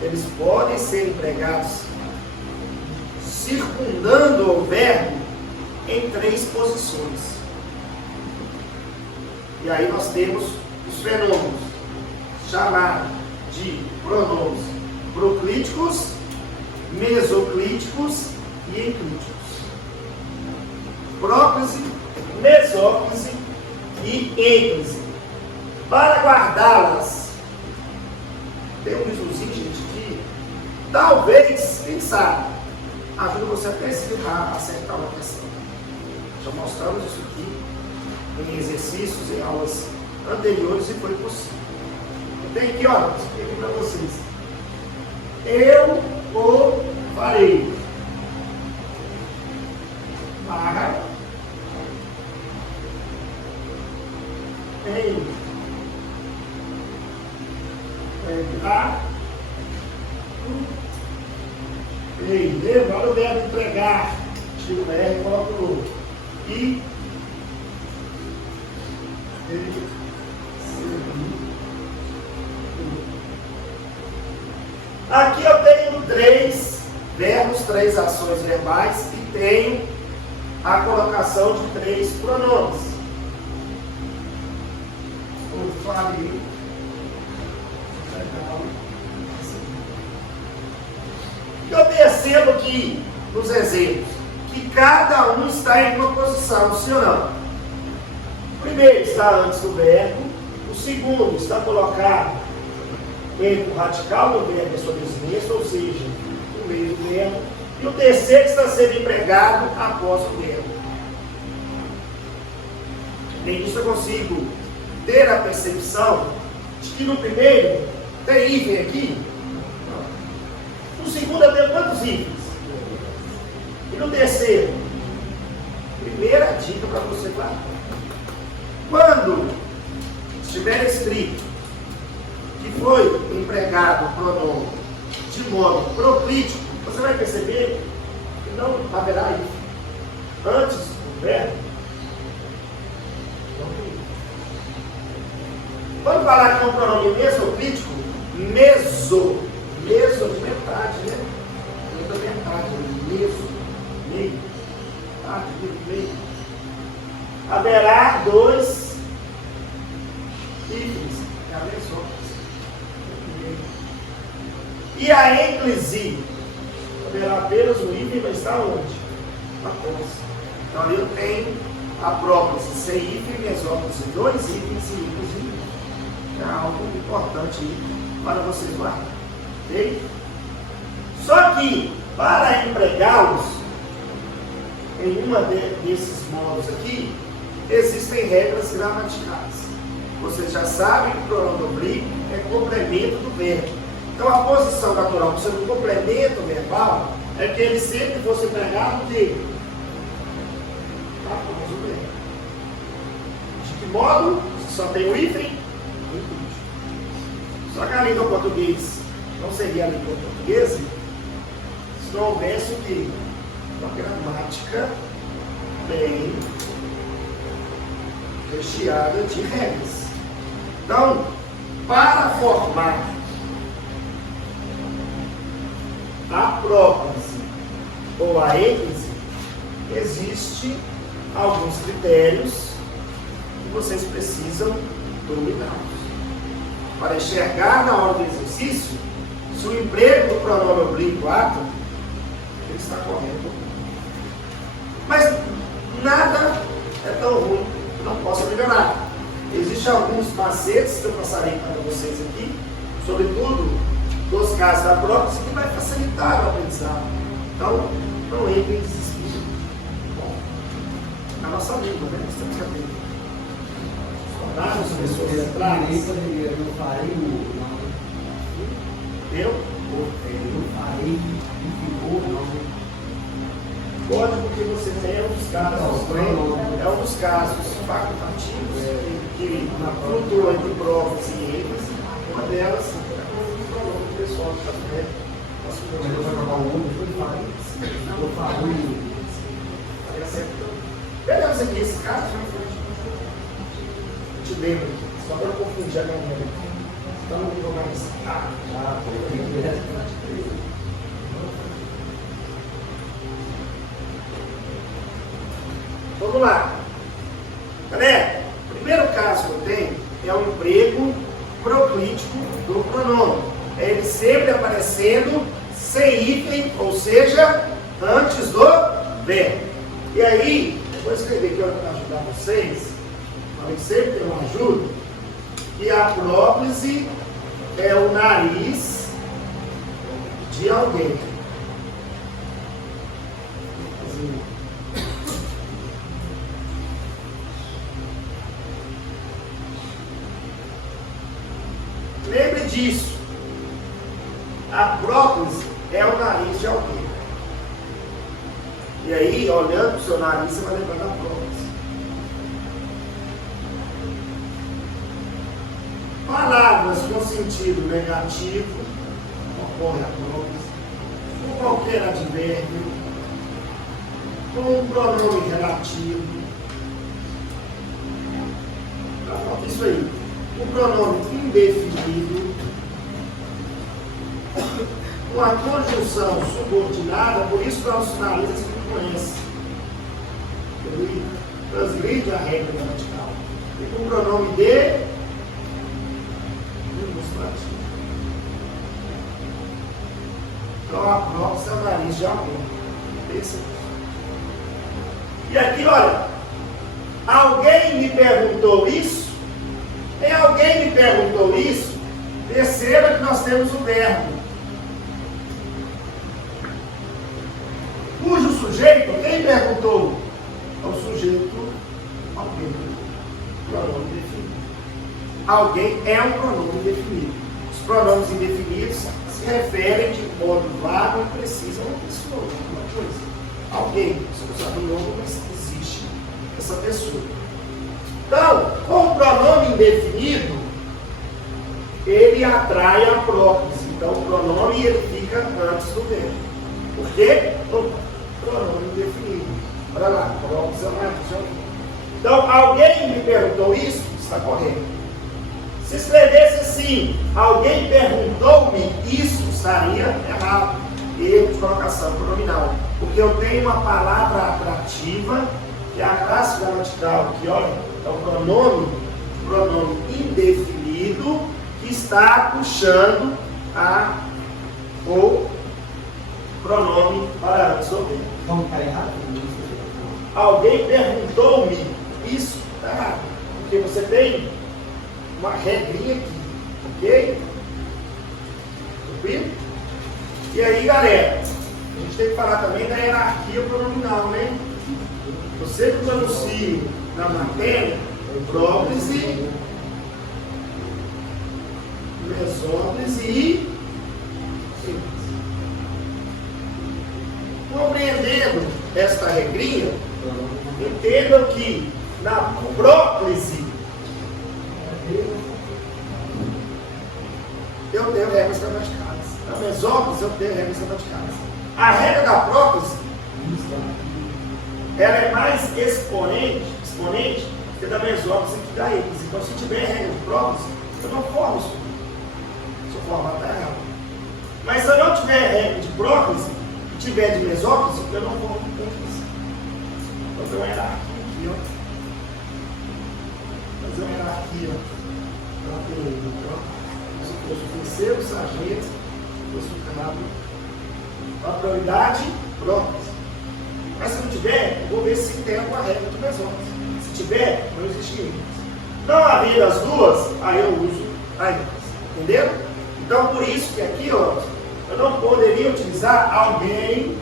Eles podem ser empregados circundando o verbo em 3 posições. E aí nós temos os fenômenos chamados de pronomes proclíticos, mesoclíticos e enclíticos. Próclise, mesóclise e ênclise. Para guardá-las, tem um risozinho, gente, que talvez, quem sabe, ajuda você até a acertar uma questão. Já mostramos isso aqui em exercícios, em aulas anteriores, e foi possível. Eu tenho aqui, ó, expliquei aqui para vocês. Eu o farei. Barra. Em. Entregar. Ei, lembra? Olha o verbo entregar. Tira o R e coloca o outro. E. Aqui eu tenho 3 verbos, 3 ações verbais e tenho a colocação de 3 pronomes. O farei. Eu percebo que nos exemplos, que cada um está em uma posição, sim ou não? O primeiro está antes do verbo, o segundo está colocado entre o radical do verbo e a sua desinência, ou seja, no meio do verbo, e o terceiro está sendo empregado após o verbo. Nem isso eu consigo ter a percepção de que no primeiro tem hífen aqui, no segundo eu tenho quantos hífens? E no terceiro? Primeira dica para você guardar. Quando estiver escrito que foi empregado o pronome de modo proclítico, você vai perceber que não haverá hífen. Antes do verbo, não tem hífen. Quando falar que é um pronome mesoclítico, meso de metade, né? Da metade, meio, tá? Meio. Haverá dois hífens, e a ênclise, haverá apenas um hífen, vai estar onde? Na posse. Então ali eu tenho a próprise sem hífen, mesóclise, dois hífens e ênclise. É algo importante aí para vocês guardarem. Ok? Só que, para empregá-los em uma desses modos aqui, existem regras gramaticais. Vocês já sabem que o pronome oblíquo é complemento do verbo. Então, a posição natural do seu complemento verbal é que ele sempre fosse empregado de após o verbo. De que modo? Se só tem o hífen, só que a língua portuguesa não seria a língua portuguesa se não houvesse o quê? Uma gramática bem recheada de regras. Então, para formar a próprise ou a ênclise, existem alguns critérios que vocês precisam dominar. Para enxergar na hora do exercício se o emprego do pronome oblíquo ato ele está correto. Mas nada é tão ruim que não possa melhorar. Existem alguns macetes que eu passarei para vocês aqui, sobretudo dos casos da próprise, que vai facilitar o aprendizado. Então, não entre em desespero. Bom, a nossa língua, né? Nós temos que aprender. Várias pessoas entradas. Eu farei o nome. Eu? Eu farei o nome. Pode, porque você tem um dos casos, né? É um dos casos facultativos que flutuam entre provas e ênfase. Uma delas é o pronome pessoal que está vendo. Mas eu vou jogar o outro, eu farei. Pegamos aqui esse caso, te lembro aqui, só para não confundir a memória. Então, no nível mais vamos lá. Galera, o primeiro caso que eu tenho é o emprego proclítico do pronome. É ele sempre aparecendo sem hífen, ou seja, antes do verbo. E aí, vou escrever aqui para ajudar vocês. Mas sempre eu ajudo. E a próprise é o nariz de alguém. Lembre disso. A próprise é o nariz de alguém. E aí, olhando para o seu nariz, você vai lembrar da próprise. Palavras com sentido negativo ocorrem a próprise, com qualquer advérbio, com um pronome relativo. Tá, isso aí. Um pronome indefinido, uma conjunção subordinada, por isso que os finalistas não conhecem. Ele transgride a regra gramatical. E com o pronome de demonstrativo. Então a próprise é o nariz de alguém. estabeleça isso. E aqui, olha, alguém me perguntou isso? Tem alguém me perguntou isso? Perceba que nós temos o verbo. Cujo sujeito, quem perguntou? É o sujeito, alguém. Pronome definido. Alguém é um pronome indefinido. Os pronomes indefinidos se referem de modo vago e preciso a uma pessoa, alguma coisa. Alguém, se não sabe o nome, mas existe essa pessoa. Então, com o pronome indefinido, ele atrai a próprise. Então, o pronome ele fica antes do verbo. Por quê? Pronome indefinido. Olha lá, próprise é uma adição. Então, alguém me perguntou isso? Está correto. Se escrevesse assim, alguém perguntou-me, isso estaria errado. Erro de colocação pronominal. Porque eu tenho uma palavra atrativa, que é a classe gramatical, que olha, é o pronome indefinido, que está puxando o pronome para antes do verbo. Vamos ficar errado? Alguém perguntou-me, isso está errado. Porque você tem uma regrinha aqui, ok? Tranquilo? E aí, galera, a gente tem que falar também da hierarquia pronominal, né? Eu sempre pronuncio na matéria próclise, mesóclise e síntese. Compreendendo esta regrinha, entendam que na próclise eu tenho regras gramaticais. Na mesóclise eu tenho regras gramaticais. A regra da próclise ela é mais exponente que da mesóclise que da êxtase. Então, se tiver regra de próclise, eu não formo isso. Se eu formar, está errado. Mas se eu não tiver regra de próclise e tiver de mesóclise, eu não formo próclise. Então, tem uma hierarquia aqui, ó. Fazer uma hierarquia, ó. Ela tem, se fosse o terceiro, sargento, se fosse o canado, a prioridade, próclise. Mas se não tiver, eu vou ver se tem alguma regra de mesóclise. Se tiver, não existe ênfase. Não havendo as duas, aí eu uso a ênfase. Entendeu? Então, por isso que aqui, ó, eu não poderia utilizar alguém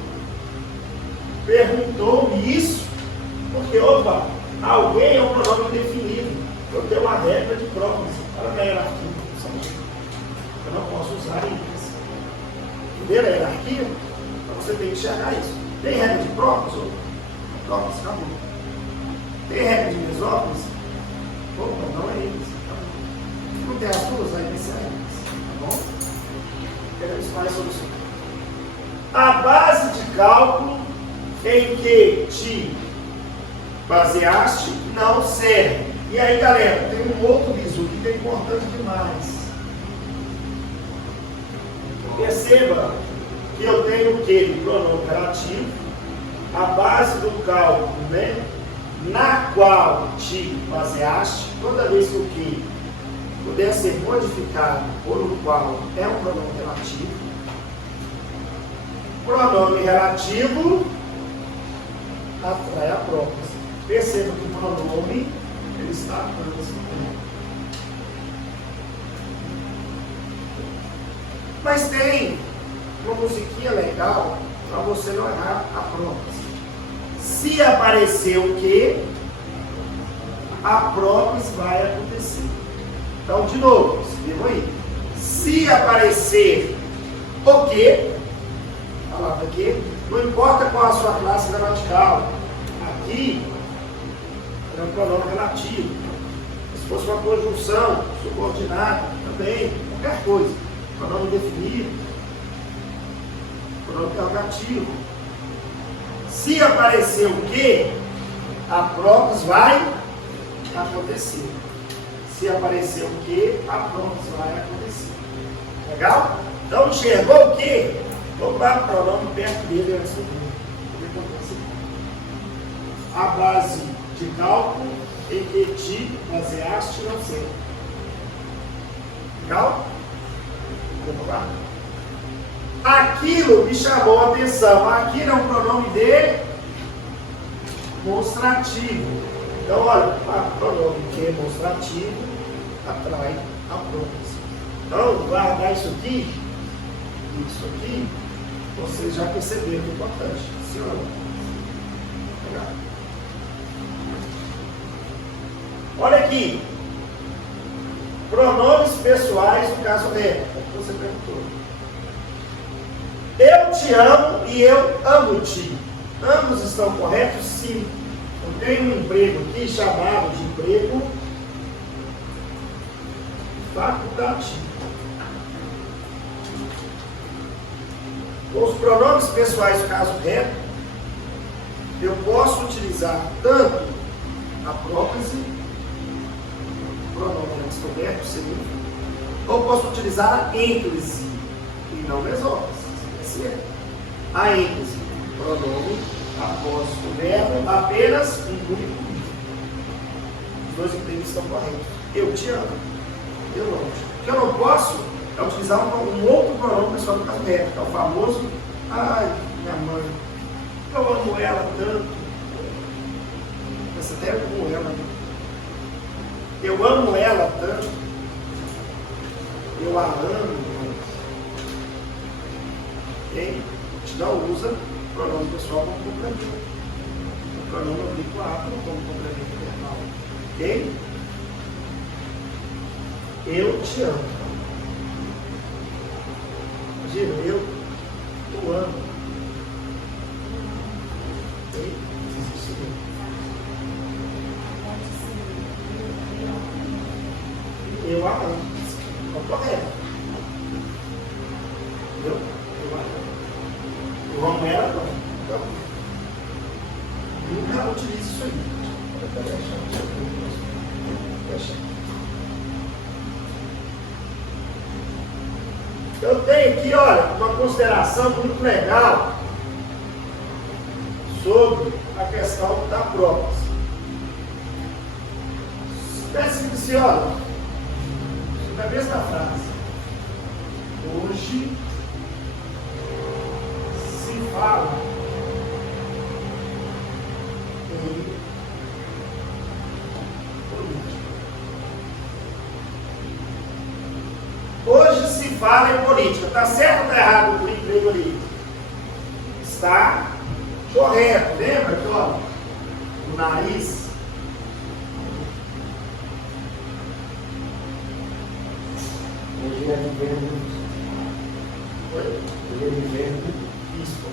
perguntou-me isso, porque, opa, alguém é um pronome indefinido. Eu tenho uma regra de próclise. Olha a hierarquia. Eu não posso usar a ênfase. Entendeu a hierarquia? Então, você tem que enxergar isso. Tem regra de próclise? Próclise, acabou. Tem regra de mesóclise? Opa, não é isso. Se não tem as duas, aí vai ser a ênfase. Tá bom? Queremos mais soluções. A base de cálculo em que te baseaste não serve. E aí, galera, tem um outro bizu que é importante demais. Perceba que eu tenho o que? O pronome relativo, a base do cálculo, né? Na qual te baseaste, toda vez que o que puder ser modificado por o qual é um pronome relativo. Pronome relativo atrai a próprise. Perceba que o pronome ele está antes do tempo. Mas tem uma musiquinha legal para você não errar a próprise. Se aparecer o que, a próprise vai acontecer. Então, de novo, escrevam aí. Se aparecer o que, a palavra que, não importa qual a sua classe gramatical, aqui é um pronome relativo. Se fosse uma conjunção subordinada, também, qualquer coisa. Pronome definido, pronome interrogativo. Se aparecer o que, a próprise vai acontecer. Se aparecer o que, a próprise vai acontecer. Legal? Então, enxergou o que? Opa, pronome perto dele antes do que acontece. A base de cálculo em que te baseaste não sei. Legal? Vamos lá. Aquilo me chamou a atenção. Aquilo é um pronome demonstrativo. Então, olha, o pronome demonstrativo atrai a próprise. Então, guardar isso aqui, vocês já perceberam que é importante. Sim ou não? Olha aqui. Pronomes pessoais no caso reto. Você perguntou. Eu te amo e eu amo-te. Ambos estão corretos? Sim. Eu tenho um emprego aqui chamado de emprego facultativo. Com os pronomes pessoais no caso reto, eu posso utilizar tanto a próprise, pronome descoberto, sim, ou posso utilizar a ênclise e não mesóclise. A ênclise, pronome após o verbo, apenas inclui o. Os dois empregos estão corretos. Eu te amo. Eu amo. O que eu não posso é utilizar um outro pronome pessoal do caso reto, que é o famoso ai, minha mãe. Eu amo ela tanto. Essa até amo ela. Eu amo ela tanto. Eu a amo. Ok? Não usa pronome pessoal como complemento. O pronome oblíquo a como complemento verbal. Ok? Eu te amo. Imagina, eu o amo. Ok? Eu a amo. Então, correto. Entendeu? Eu a amo. Eu amo ela, não. Então, nunca utilize isso aí. Eu tenho aqui, olha, uma consideração muito legal sobre a questão da próprise. Está escrito assim, olha, na mesma frase. Hoje se fala em política. Hoje se fala em política. Está certo ou está errado o emprego ali? Está correto. Lembra que, ó, o nariz Hoje é vivendo isso.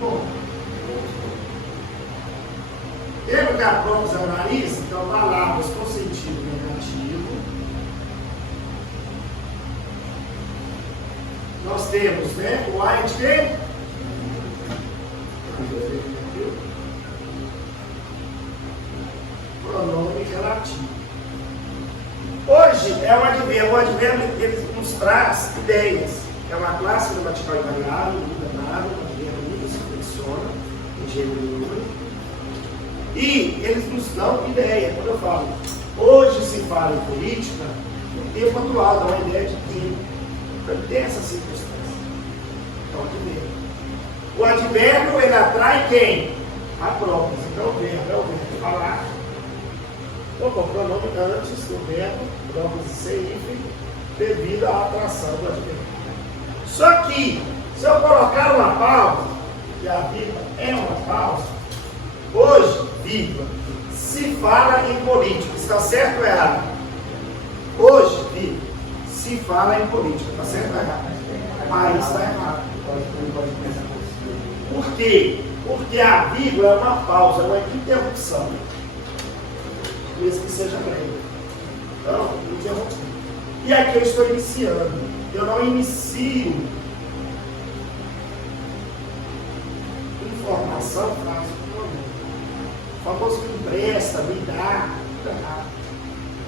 Bom, lembra que a próprise é o nariz? Então, palavras com sentido negativo. Nós temos, né? O A é de quem? Pronome relativo. Hoje é um advérbio. O advérbio ele nos traz ideias. É uma classe gramatical invariável, não muda nada, o advérbio nunca se flexiona em gênero e número. E eles nos dão ideia. Quando eu falo, hoje se fala em política, o tempo atual dá uma ideia de tempo. Então tem essa circunstância. Então, advérbio. O advérbio ele atrai quem? A própria. Então o verbo é o verbo falar. O pronome antes do verbo, próprise ser hífen, devido à atração do advérbio. Só que, se eu colocar uma pausa, e a vírgula é uma pausa, hoje, vírgula, se fala em política. Está certo ou errado? Hoje, vírgula, se fala em política. Está certo ou errado? Mas está errado. Por quê? Porque a vírgula é uma pausa, é uma interrupção. Mesmo que seja breve. Então, interrupção. E aqui eu estou iniciando. Eu não inicio informação, frase, pronome. O famoso me empresta, me dá,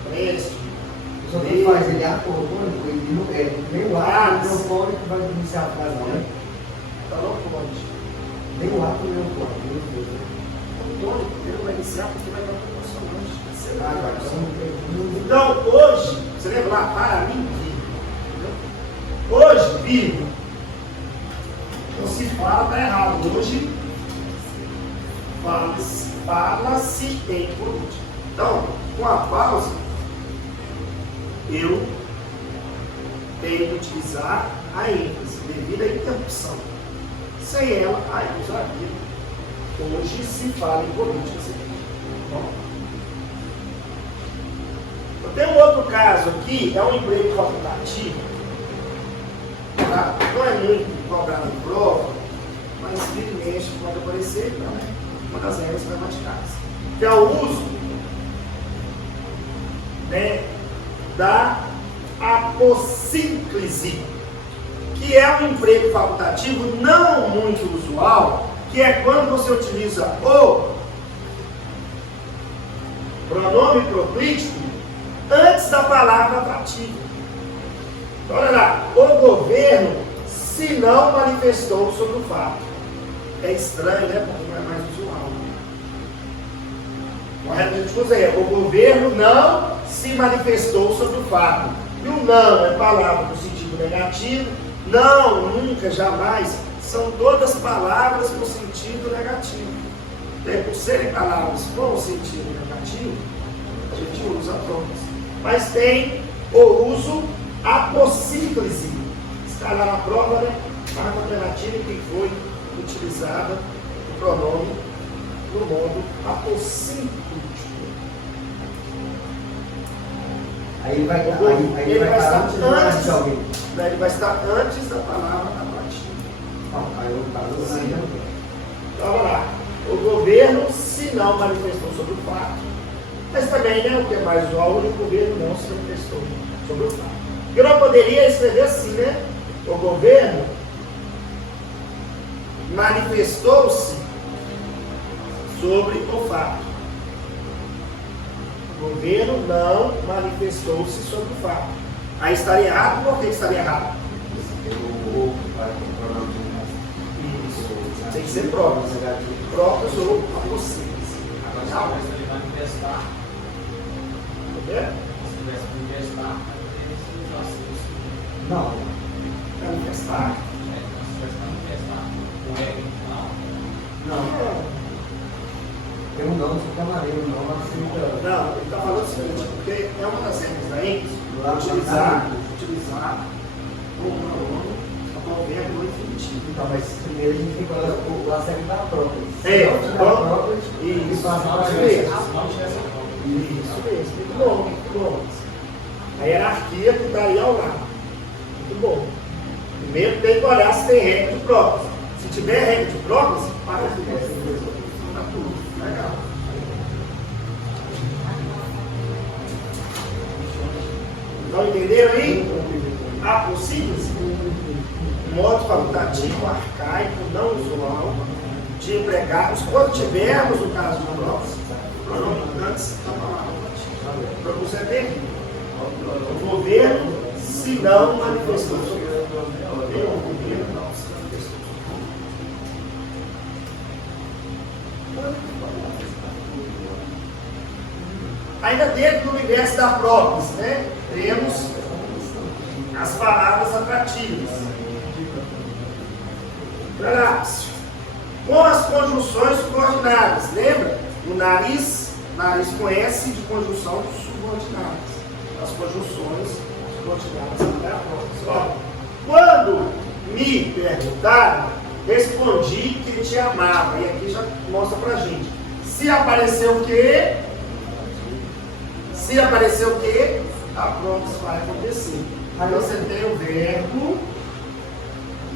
empreste. Só que faz ele acordo, ele não é. Nem o ato não pode que vai iniciar a frase, não é? Então não pode. Nem o ato não pode, meu Deus. Não pode, porque ele vai iniciar porque vai dar proporcionante. Então, hoje, você lembra lá, para mim, Hoje, vivo, não se fala, está errado. Hoje, fala-se em política. Então, com a pausa, eu tenho que utilizar a ênfase devido à interrupção. Sem ela, aí eu usaria. Hoje se fala em política. Bom. Eu tenho um outro caso aqui, é um emprego facultativo. Tá? Não é muito cobrado em prova, mas vira e mexe pode aparecer, então é uma das regras gramaticais. Que é o uso, né, da apossínclise, que é um emprego facultativo não muito usual, que é quando você utiliza o pronome proclítico antes da palavra atrativa. Então, olha lá, o governo se não manifestou sobre o fato. É estranho, né? Porque não é mais usual. Correto? A gente usa o governo não se manifestou sobre o fato. E o não é palavra no sentido negativo. Não, nunca, jamais. São todas palavras com sentido negativo. Por serem palavras com sentido negativo, a gente usa todas. Mas tem o uso apossínclise. Está lá na prova, né? Marca alternativa que foi utilizada o pronome no modo apossínclise. Aí ele vai estar antes, ele vai estar antes da palavra atrativa. Então, vamos lá. O governo se não manifestou sobre o fato, mas também, né, o que é mais usual, o governo não se manifestou sobre o fato. Eu não poderia escrever assim, né? O governo manifestou-se sobre o fato. O governo não manifestou-se sobre o fato. Aí estaria errado, por que estaria errado? Isso. Tem que ser próprios. Próprios ou apossíveis. Agora, se ele manifestar, Entendeu? se tivesse manifestar, não. Manifestar? se tivesse manifestar, o R não. Não. Tem um não, fica maneiro, não, mas fica. Não, ele está falando o seguinte, porque é uma das regras da ênfase, utilizar o pronome como verbo infinitivo. Então, mas primeiro a gente tem que falar o acerto da própria. Isso, isso passa para Se não tivesse a prova. Isso mesmo, muito bom, muito bom. A hierarquia que está aí ao lado. Muito bom. Primeiro tem que olhar se tem regra de própria. Se tiver regra de própria, para de está tudo. Legal. Então entenderam aí? Apossínclise, modo facultativo, arcaico, não usual, de empregarmos, quando tivermos o caso de provas, pronome antes da palavra. Para você ver, o governo se não manifestou sobre o governo não se manifestou sobre o ainda dentro do universo da própria, né? Temos as palavras atrativas. Com as conjunções subordinadas, lembra? O nariz com S de conjunção subordinadas. As conjunções subordinadas. Ó, quando me perguntaram, respondi que te amava. E aqui já mostra pra gente. Se apareceu o quê? Se aparecer o quê? A próxima vai acontecer. Aí você tem o verbo.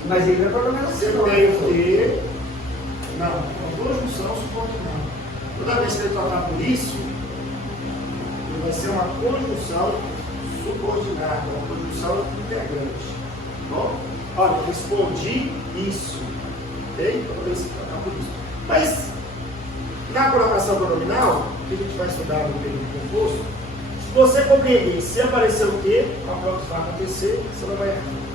Mas ele vai programar Você tem o quê? Não, a conjunção subordinada. Toda vez que ele tocar por isso, vai ser uma conjunção subordinada, uma conjunção integrante. Bom? Olha, respondi isso. Ok? Toda vez que tocar por isso. Mas, na colocação pronominal, que a gente vai estudar no período composto, se você compreender se aparecer o quê, a próxima vai acontecer, você não vai errar.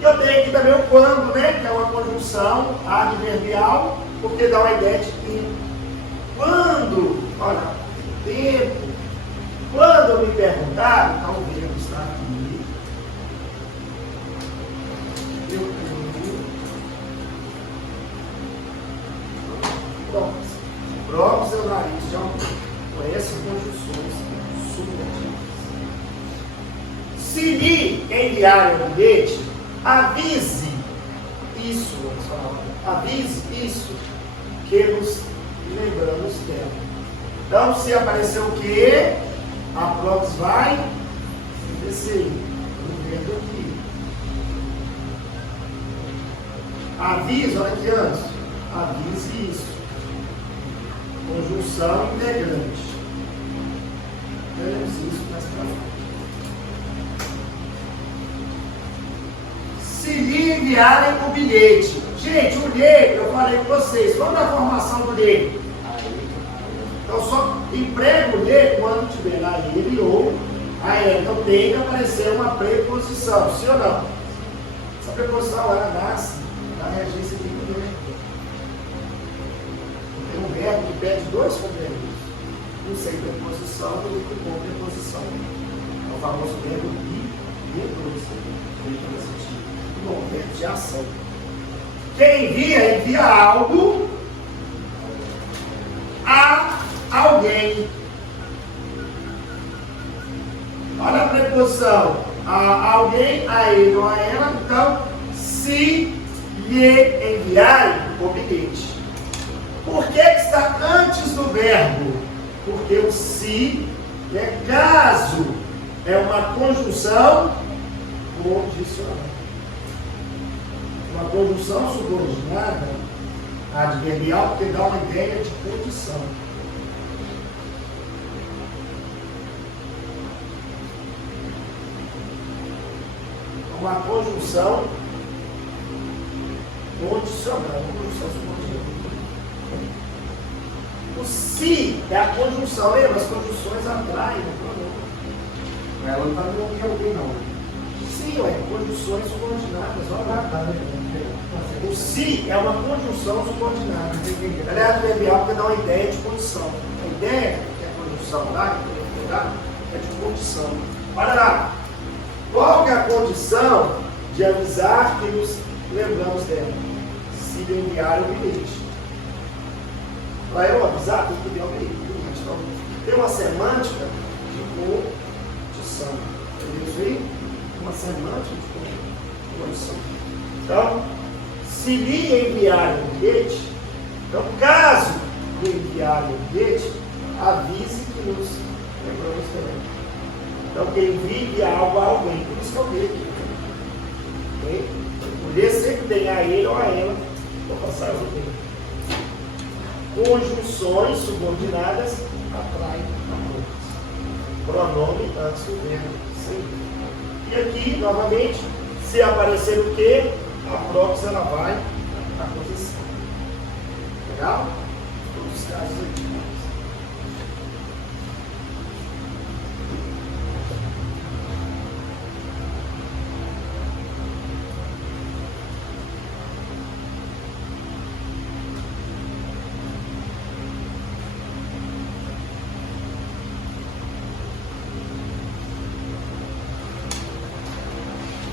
E eu tenho aqui também o quando, né? Que é uma conjunção adverbial, porque dá uma ideia de tempo. Quando, olha, tempo. Quando me perguntaram, então o verbo está aqui, de alguém. Conheça conjunções subordinadas. Se lhe enviar um bilhete, avise isso, avise isso, que nos lembramos dela. Então, se aparecer o que, a Prox vai descer. Vendo aqui. Avise, olha aqui antes. Avise isso. Conjunção integrante. Veremos isso mais pra frente. Se lhe enviarem o bilhete. Gente, o livro, eu falei com vocês, quando é a formação do livro? Então só emprego o livro quando tiver lá ele ou a ela. Então tem que aparecer uma preposição, sim ou não? Essa preposição ela nasce na regência de verbo. Tem um verbo que pede dois complementos. Um sem preposição e outro com preposição. É o famoso verbo be e preposição. Bom, verbo de ação. Quem envia algo a alguém. Olha a preposição. A alguém, a ele ou a ela. Então, se lhe enviarem o bilhete. Por que está antes do verbo? Porque o se, caso, é uma conjunção condicional. Uma conjunção subordinada, adverbial, porque dá uma ideia de condição. Uma conjunção condicional, uma conjunção subordinada. O se é a conjunção, lembra? As conjunções atraem o pronome. Ela não está no que alguém não. Sim, conjunções subordinadas. Olha lá. O se é uma conjunção subordinada. Ela é adverbial porque dá uma ideia de condição. A ideia que a conjunção lá, é de condição. Olha lá. Qual que é a condição de avisar que nos lembramos dela? Se lhe enviar o bilhete. Para eu avisar, tem que enviar o bilhete. Então, tem uma semântica de condição. Entendeu isso aí? Uma semântica de condição. Então, se lhe enviar um bilhete, então, caso lhe enviar um bilhete, avise que nos lembramos dela. Então, quem envia algo a alguém, por isso que eu vejo. Okay? O D sempre tem a ele ou a ela, vou passar o D. Conjunções subordinadas atraem a pronome antes do verbo. Sim. E aqui, novamente, se aparecer o que, a prox ela vai na posição. Legal? Todos os casos aqui.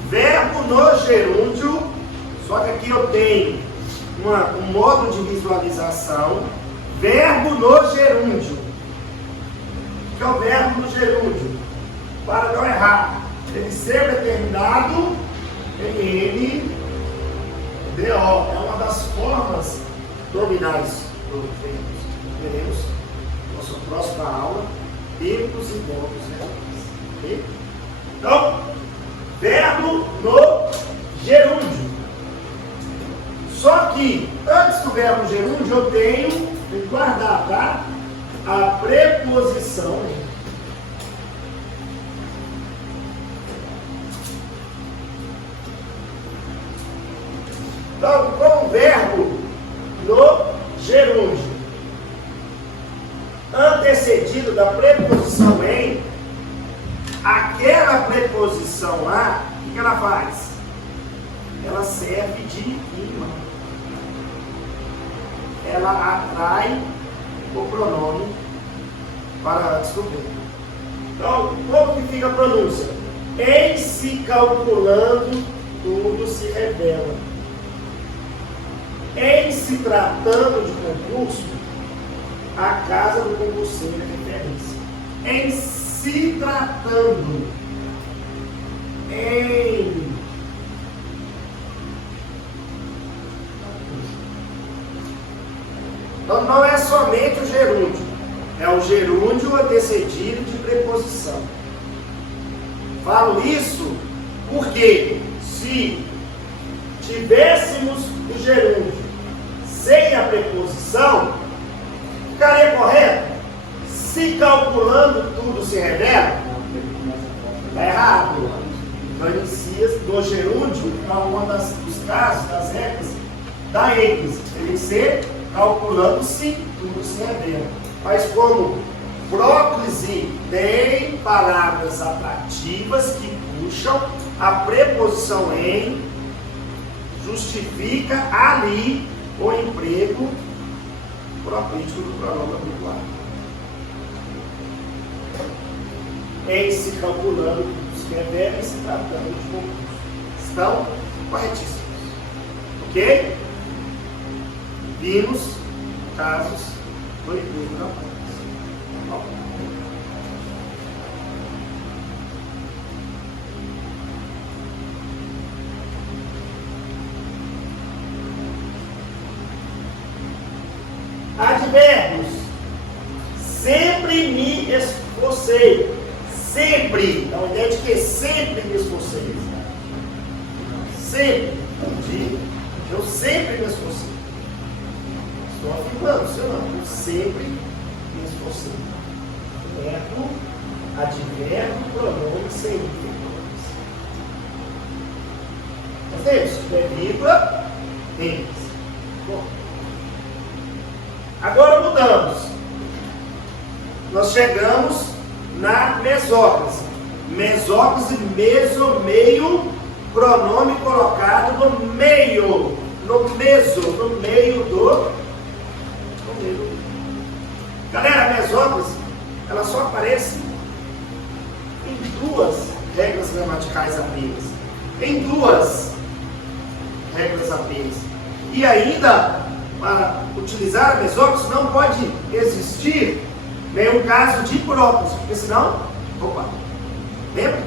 Verbo no gerúndio, só que aqui eu tenho um modo de visualização. Verbo no gerúndio. O que é o verbo no gerúndio? Para não errar, ele sempre é terminado em N, D, O. É uma das formas nominais do verbo. Veremos na nossa próxima aula, tempos e modos reais. Okay? Então, verbo no gerúndio. Só que antes do verbo gerúndio eu tenho que guardar, tá? A preposição. Então, com o verbo no gerúndio antecedido da preposição em, aquela preposição lá, o que ela faz? Ela serve de imã. Ela atrai o pronome para antes do verbo. Então, como que fica a pronúncia? Em se calculando, tudo se revela. Em se tratando de concurso, a casa do concurseiro é referência. Em se tratando, Então não é somente o gerúndio, é o gerúndio antecedido de preposição. Falo isso porque se tivéssemos o gerúndio sem a preposição, ficaria correto? Se calculando tudo se revela? Está errado. Então inicia do gerúndio para um dos casos, das regras, da ênfase. Tem que ser calculando-se tudo se revela. Mas como próclise tem palavras atrativas que puxam, a preposição em justifica ali o emprego propício do pronome adequado. Em se calculando tudo se revela e se tratando de concurso. Estão corretíssimos. Ok? Vimos casos do emprego da praça. Advérbios. Sempre me esforcei. Sempre. Dá uma ideia de que sempre me esforcei. Sempre. Eu sempre me esforcei. Estou afirmando, seu não. Eu sempre me esforcei. Verbo, advérbio, pronome, sem vírgulas. Entendeu? Se tiver vírgula, tem. Bom. Agora mudamos. Nós chegamos na mesóclise. Mesóclise, meso, meio, pronome colocado no meio. No meso, no meio do. No meio do. Galera, a mesóclise, ela só aparece em duas regras gramaticais apenas. Em duas regras apenas. E ainda, para utilizar a mesóclise, não pode existir nenhum caso de próprio, porque senão, opa, lembra?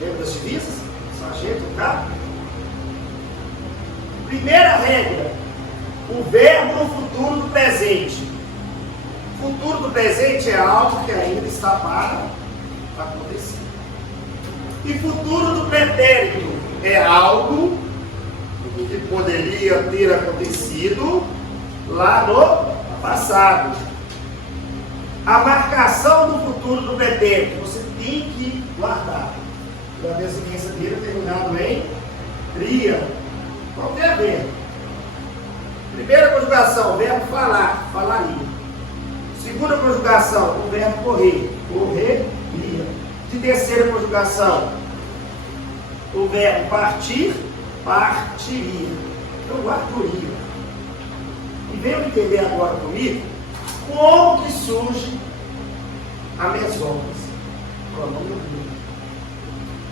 Lembra das divisas? Sargento, tá? Primeira regra, o verbo no futuro do presente. O futuro do presente é algo que ainda está para acontecer. E futuro do pretérito é algo que poderia ter acontecido lá no passado. A marcação do futuro do pretérito você tem que guardar. E a designação dele é terminado em tria. Qualquer verbo. Primeira conjugação, o verbo falar, falaria. Segunda conjugação, o verbo correr, correria. De terceira conjugação, o verbo partir, partiria. Então, guardaria. E venham entender agora comigo como que surge a mesóclise.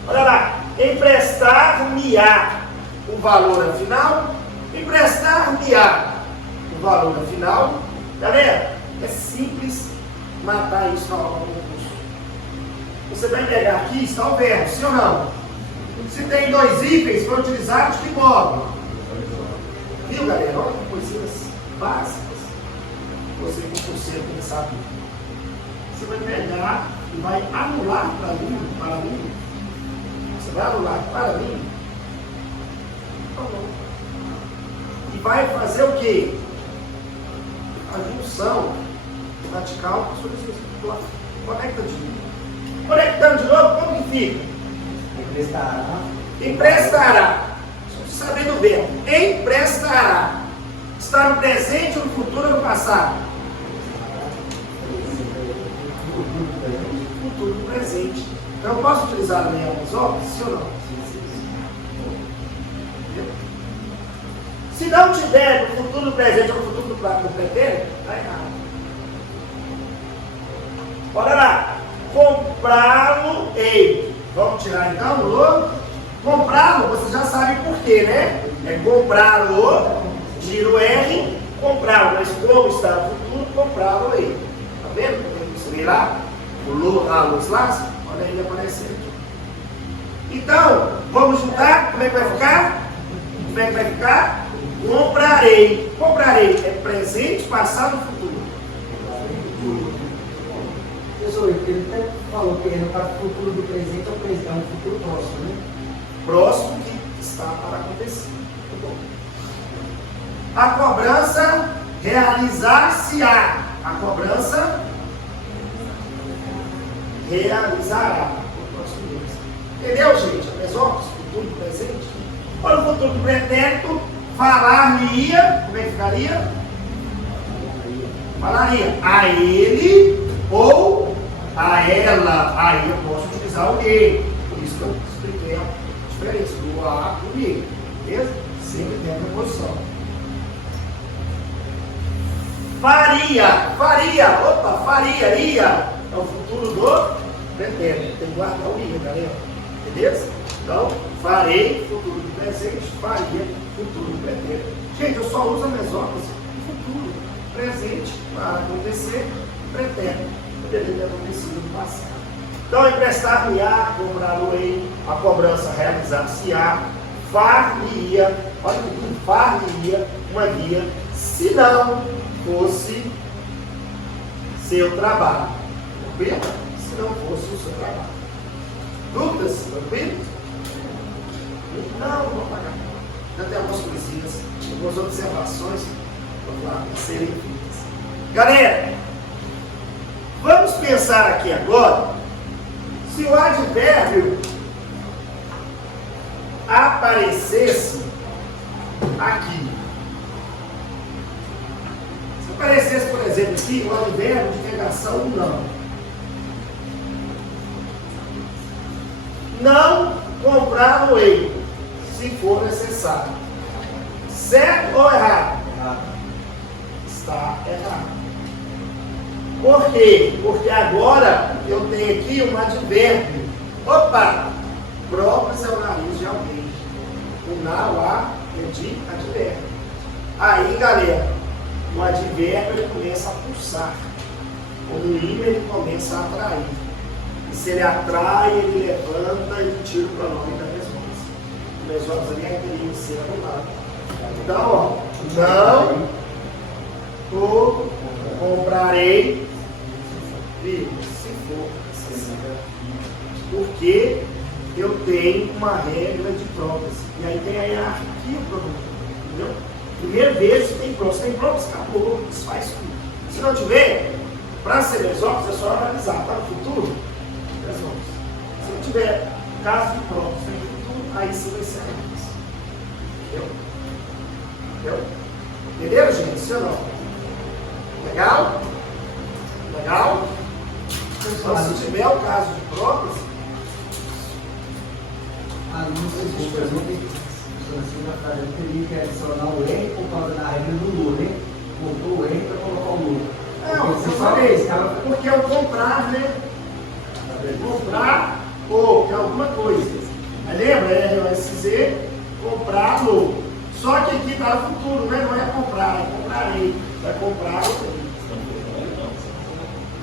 Olha lá, emprestar-me-á o valor afinal, emprestar-me-á o valor afinal. Galera, é simples matar isso na aula do concurso. Você vai pegar aqui, está o verbo, sim ou não? Se tem dois hífens, foi utilizado de modo. Viu, galera? Olha que coisinhas básicas. Você concurseiro tem que saber. Você vai pegar e vai anular para mim. Você vai anular para mim. Tá bom. E vai fazer o quê? A junção radical com a conecta de novo. Conectando de novo, como que fica? Emprestará. Emprestará. Sabendo o verbo. Emprestará. Está no presente, no futuro ou no passado? Futuro no presente. Então eu posso utilizar a minha mesóclise, sim ou não? Se não tiver no futuro, no presente ou no futuro do pretérito, está errado. Olha lá. Comprá-lo-ei. Vamos tirar então o comprá-lo, você já sabe por quê, né? É comprá-lo, tira o R compraram, mas como está no futuro, compraram ele. Está vendo? Você vê lá, a luz lá, olha ele aparecendo aqui. Então, vamos juntar, como é que vai ficar? Como é que vai ficar? Comprarei. Comprarei é presente, passado e futuro. Professor, ele até falou que no caso do futuro do presente é o presente, é um futuro próximo, né? Próximo que está para acontecer. Muito bom. A cobrança realizar-se-á. A cobrança realizará. Entendeu, gente? Mesópolis, futuro do presente. Olha o futuro do pretérito, falar-lhe-ia, como é que ficaria? Falaria a ele ou a ela. Aí eu posso utilizar o ele. Por isso que eu expliquei a diferença do a do ele. Beleza? Sempre tem a preposição. Faria, ia. É o futuro do pretérito. Tem que guardar o ia, galera. Beleza? Então, farei, futuro do presente, faria, futuro do pretérito. Gente, eu só uso a mesópolis futuro, presente, para acontecer, pretérito. Poderia ter acontecido no passado. Então, emprestar-me-á, comprar-lo-ei, a cobrança realizar-se-á, far-lhe-ia, olha aqui, far-lhe-ia uma guia, se não fosse seu trabalho. Tranquilo? Se não fosse o seu trabalho. Dúvidas? Tranquilo? Não vou pagar. Já tem algumas coisinhas, algumas observações para serem feitas. Galera, vamos pensar aqui agora se o advérbio aparecesse aqui. Se aparecesse, por exemplo, aqui o advérbio de negação não. Não comprar-lo-ei, se for necessário. Certo ou errado? Está errado. Por quê? Porque agora eu tenho aqui um advérbio. Opa! Próprios é o nariz de alguém. O na, o a, é de advérbio. Aí, galera, o advérbio ele começa a pulsar. O imã ele começa a atrair. E se ele atrai, ele levanta e tira o pronome da resposta. O mesópolis ali é aquele ser anulado. Então, ó, não comprarei, se for necessário. Porque eu tenho uma regra de provas. E aí tem a hierarquia do pronome. Entendeu? Primeira vez tem provas. Tem provas, acabou, desfaz tudo. Se não tiver, para ser mesópolis é só analisar. Para o futuro, mesópolis. Se não tiver caso de provas no futuro, aí sim vai ser análise. Entendeu? Entendeu? Entenderam, gente? Sim ou não? Legal? Legal? Então, se tiver o caso de provas, ali não existe pergunta. Eu teria que adicionar o R por causa da regra do Lu, né? Botou o R para colocar o Lu. não, eu falei, porque é o comprar, né? Comprar ou que é alguma coisa. Aí lembra? É SZ, comprá-lo. Só que aqui está no futuro, né? Não é comprar, é comprarei. Vai comprar o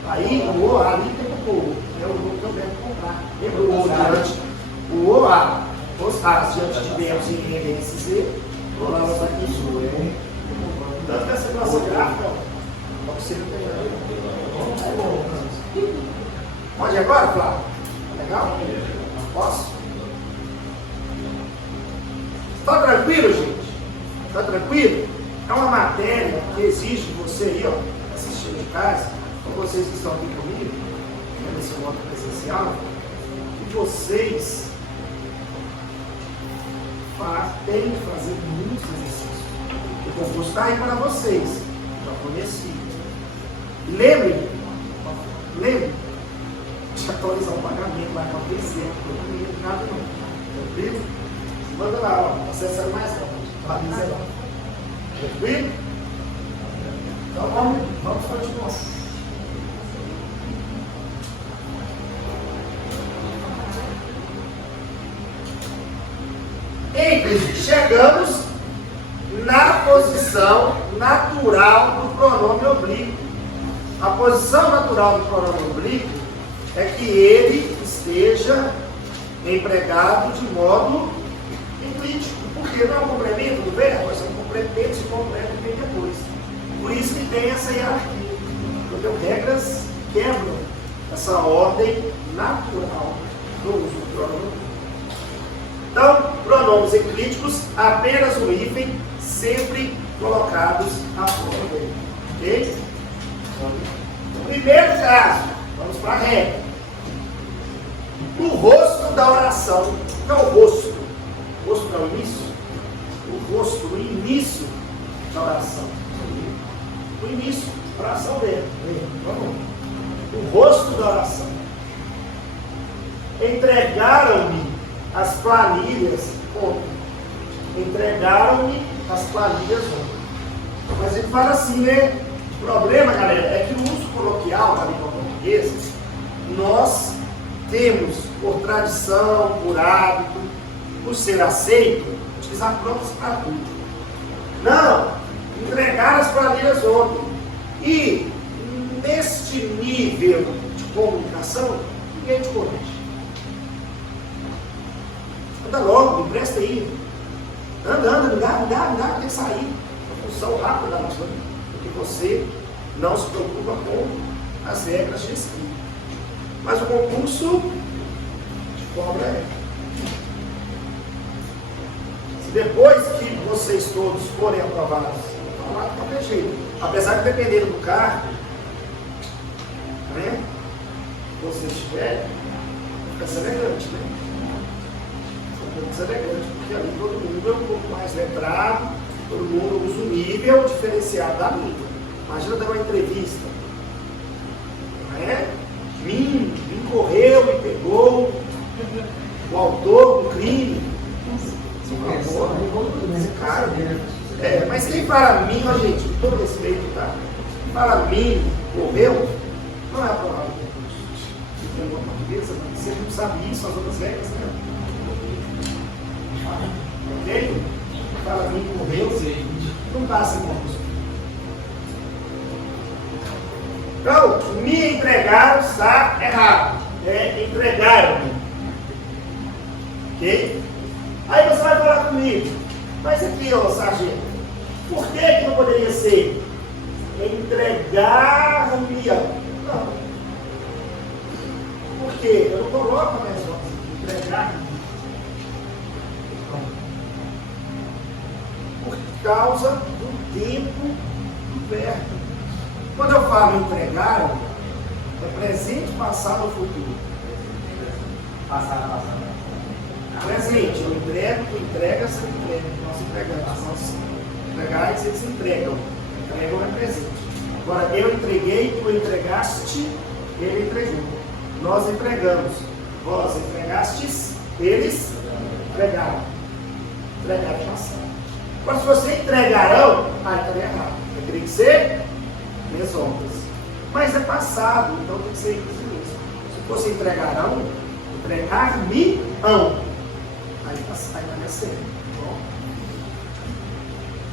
aí o O, ali tem o O. É o O que eu quero comprar. Lembra o O diante? O O, A. Os A's diante de verbos em SZ. Vou lá botar aqui isso. Tanto que essa nossa gráfica, ó, você não tem. Pode ir agora, Flávio? Legal? Posso? Está tranquilo, gente? Está tranquilo? É uma matéria que exige de você aí, ó, assistindo de casa, com vocês que estão aqui comigo, nesse modo presencial, que vocês têm que fazer muitos exercícios. O concurso está aí para vocês. Já conheci. Lembre de atualizar o pagamento lá com a PC. Não tem nada não. Tranquilo? Manda lá, ó. Acessa mais rápido. Atualiza lá. Tranquilo? Então vamos continuar. Chegamos na posição natural do pronome oblíquo. A posição natural do pronome oblíquo é que ele esteja empregado de modo enclítico. Porque não é um complemento do verbo, é um complemento, se completa e vem depois. Por isso que tem essa hierarquia. Porque as regras quebram essa ordem natural do uso do pronome oblíquo. Então, pronomes enclíticos, apenas um hífen, sempre colocados após dele. Ok? No primeiro caso, vamos para a regra. O rosto da oração, não o rosto. O rosto não é o início? O rosto, o início da oração. O início da oração dele. Vamos. O rosto da oração. Entregaram-me as planilhas ontem. Entregaram-me as planilhas ontem. Mas ele fala assim, né? O problema, galera, é que o uso coloquial da língua portuguesa, nós temos, por tradição, por hábito, por ser aceito, utilizar prontos para tudo. Não, entregaram as planilhas ontem. E neste nível de comunicação, ninguém te corrige. Anda logo, me presta aí. Anda, me tem que sair. A função rápida da nossa vida. Porque você não se preocupa com as regras de escrita. Mas o concurso te cobra é. Se depois que vocês todos forem aprovados, falar de qualquer jeito. Apesar de dependendo do cargo, né? Se você estiver, fica deselegante, né? Deselegante, porque ali todo mundo é um pouco mais letrado, todo mundo usa um nível diferenciado da língua. Imagina dar uma entrevista, não é? Mim correu e pegou o autor do crime. Esse cara, mas quem fala mim, ó, gente, com todo respeito, tá? Quem fala mim, correu, não é aprovado no concurso. Se tem uma portuguesa, você não sabe isso, as outras regras, né? Ok? Fala mim, correu, não passa em concurso. Então, me entregaram está errado. Entregaram-me. Ok? Aí você vai falar comigo. Mas aqui, ó, sargento, por que não poderia ser? Entregar-me. Não. Por quê? Eu não coloco mais entregar-me. Por causa do tempo do verbo. Quando eu falo entregaram, é presente, passado ou futuro? Passado. Presente, eu entrego, tu entrega, você entrega. Nós entregamos. Nós entregais, eles entregam. Entregam é presente. Agora, eu entreguei, tu entregaste, ele entregou. Nós entregamos. Vós entregastes, eles entregaram. Entregaram é passado. Agora, se você entregarão, está errado. Eu teria que ser minhas obras. Mas é passado, então tem que ser isso. Se fosse entregarão, entregar-me-ão. Aí vai ser.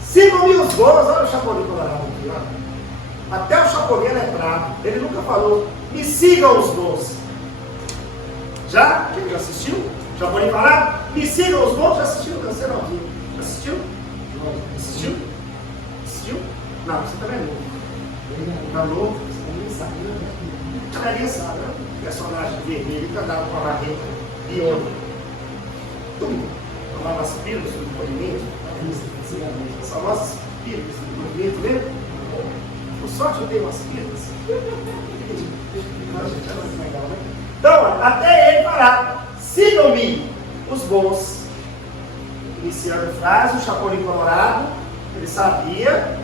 Sigam-me os bons. Olha o Chapolin colorado aqui, ó. Até o Chapolin é letrado. Ele nunca falou, me sigam os bons. Já? Quem já assistiu? Chapolin falar? Me sigam os bons? Já assistiu? Você não viu? Já assistiu? Não. Assistiu? Assistiu? Não, você também não. Tá novo, você nem sabe, né? Ninguém sabe, né? O personagem vermelho que andava com a barriga biônica. Tomava as pílulas do depoimento, as famosas pílulas do depoimento, lembra? Por sorte eu tenho umas pílulas. Então, até ele falar, sigam-me os bons. Iniciando a frase, o Chapolin colorado, ele sabia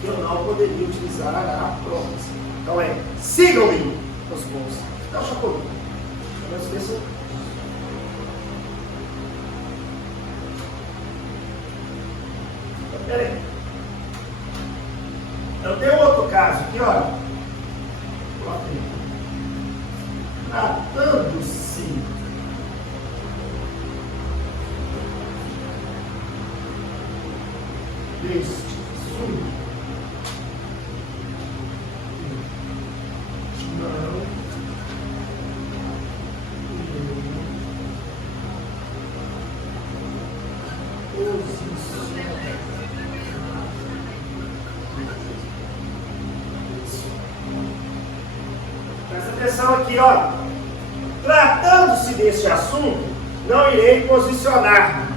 que eu não poderia utilizar a prótese. Então sigam-me os bons. Então, Chapolin. Não esqueça. Peraí. Eu tenho outro caso aqui, olha. Tratando-se deste assunto não presta atenção aqui, ó. Tratando-se deste assunto, não irei posicionar-me.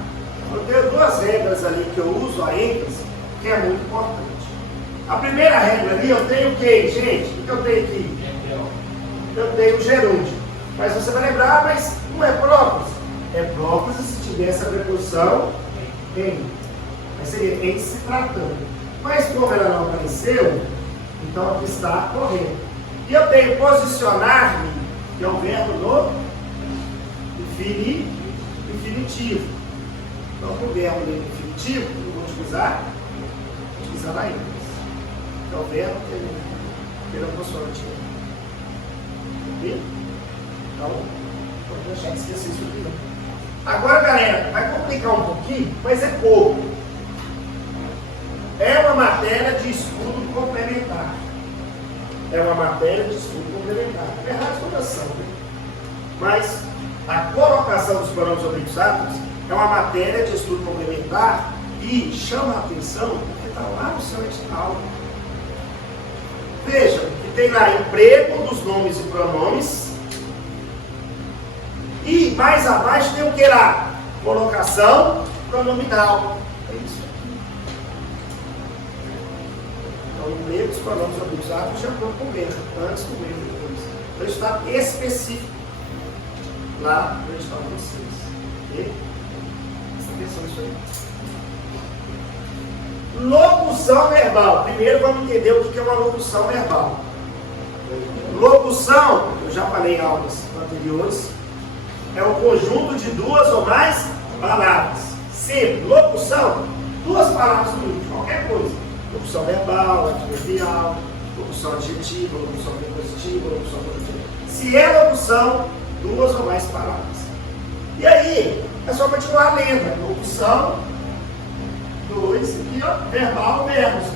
Eu tenho duas regras ali que eu uso, a ênfase, que é muito importante. A primeira regra ali, eu tenho o quê, gente? O que eu tenho aqui? Eu tenho o gerúndio. Mas você vai lembrar, mas não é próclise. É próclise se tivesse a preposição em. Mas seria em se tratando. Mas como ela não apareceu, então aqui está correto. E eu tenho posicionar-me, que é o verbo no infinitivo. Então, o verbo no infinitivo, eu vou utilizar a ênfase. É o verbo que ele consoante. Ok? Então, vou deixar de esquecer isso aqui. Agora, galera, vai complicar um pouquinho, mas é pouco. É uma matéria de estudo complementar. É uma matéria de estudo complementar. É racionação, né? Mas a colocação dos pronomes oblíquos átomos é uma matéria de estudo complementar e chama a atenção porque está lá no seu edital. Vejam que tem lá emprego dos nomes e pronomes. E mais abaixo tem o que lá? Colocação pronominal. É isso. Então, emprego dos pronomes oblíquos átomos já foi com menos, antes com menos depois. Então, isso está específico lá no edital de vocês. Ok? Presta atenção nisso aí. Locução verbal. Primeiro vamos entender o que é uma locução verbal. Locução, eu já falei em aulas anteriores, é um conjunto de duas ou mais palavras. Sempre, locução, duas palavras no último, qualquer coisa. Locução verbal, adverbial, locução adjetiva, locução prepositiva, locução positiva. Se é locução, duas ou mais palavras. E aí, é só continuar lendo. Locução, dois, aqui ó, verbal, verbos.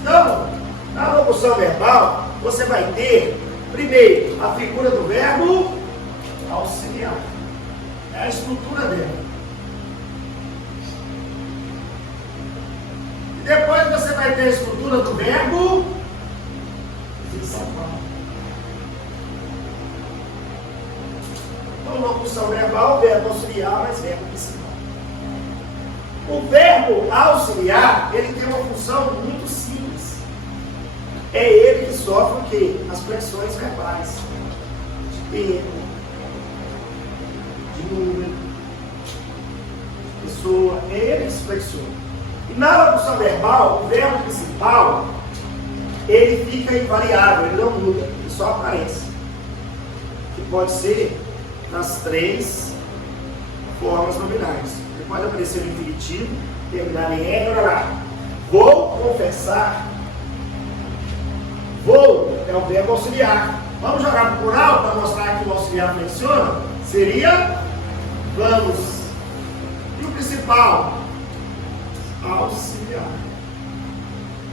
Então, na locução verbal, você vai ter, primeiro, a figura do verbo auxiliar. É a estrutura dela. E depois você vai ter a estrutura do verbo principal. Então, locução verbal, verbo auxiliar, mais verbo principal. O verbo auxiliar, ele tem uma função muito simples. É ele que sofre o quê? As flexões verbais. De tempo, de número, pessoa. É ele que se flexiona. E na locução verbal, o verbo principal, ele fica invariável, ele não muda, ele só aparece. Que pode ser nas três formas nominais. Ele pode aparecer no infinitivo, terminar em R, olha lá. Vou confessar. Vou é o verbo auxiliar. Vamos jogar para o plural para mostrar que o auxiliar funciona? Seria vamos. E o principal? Auxiliar.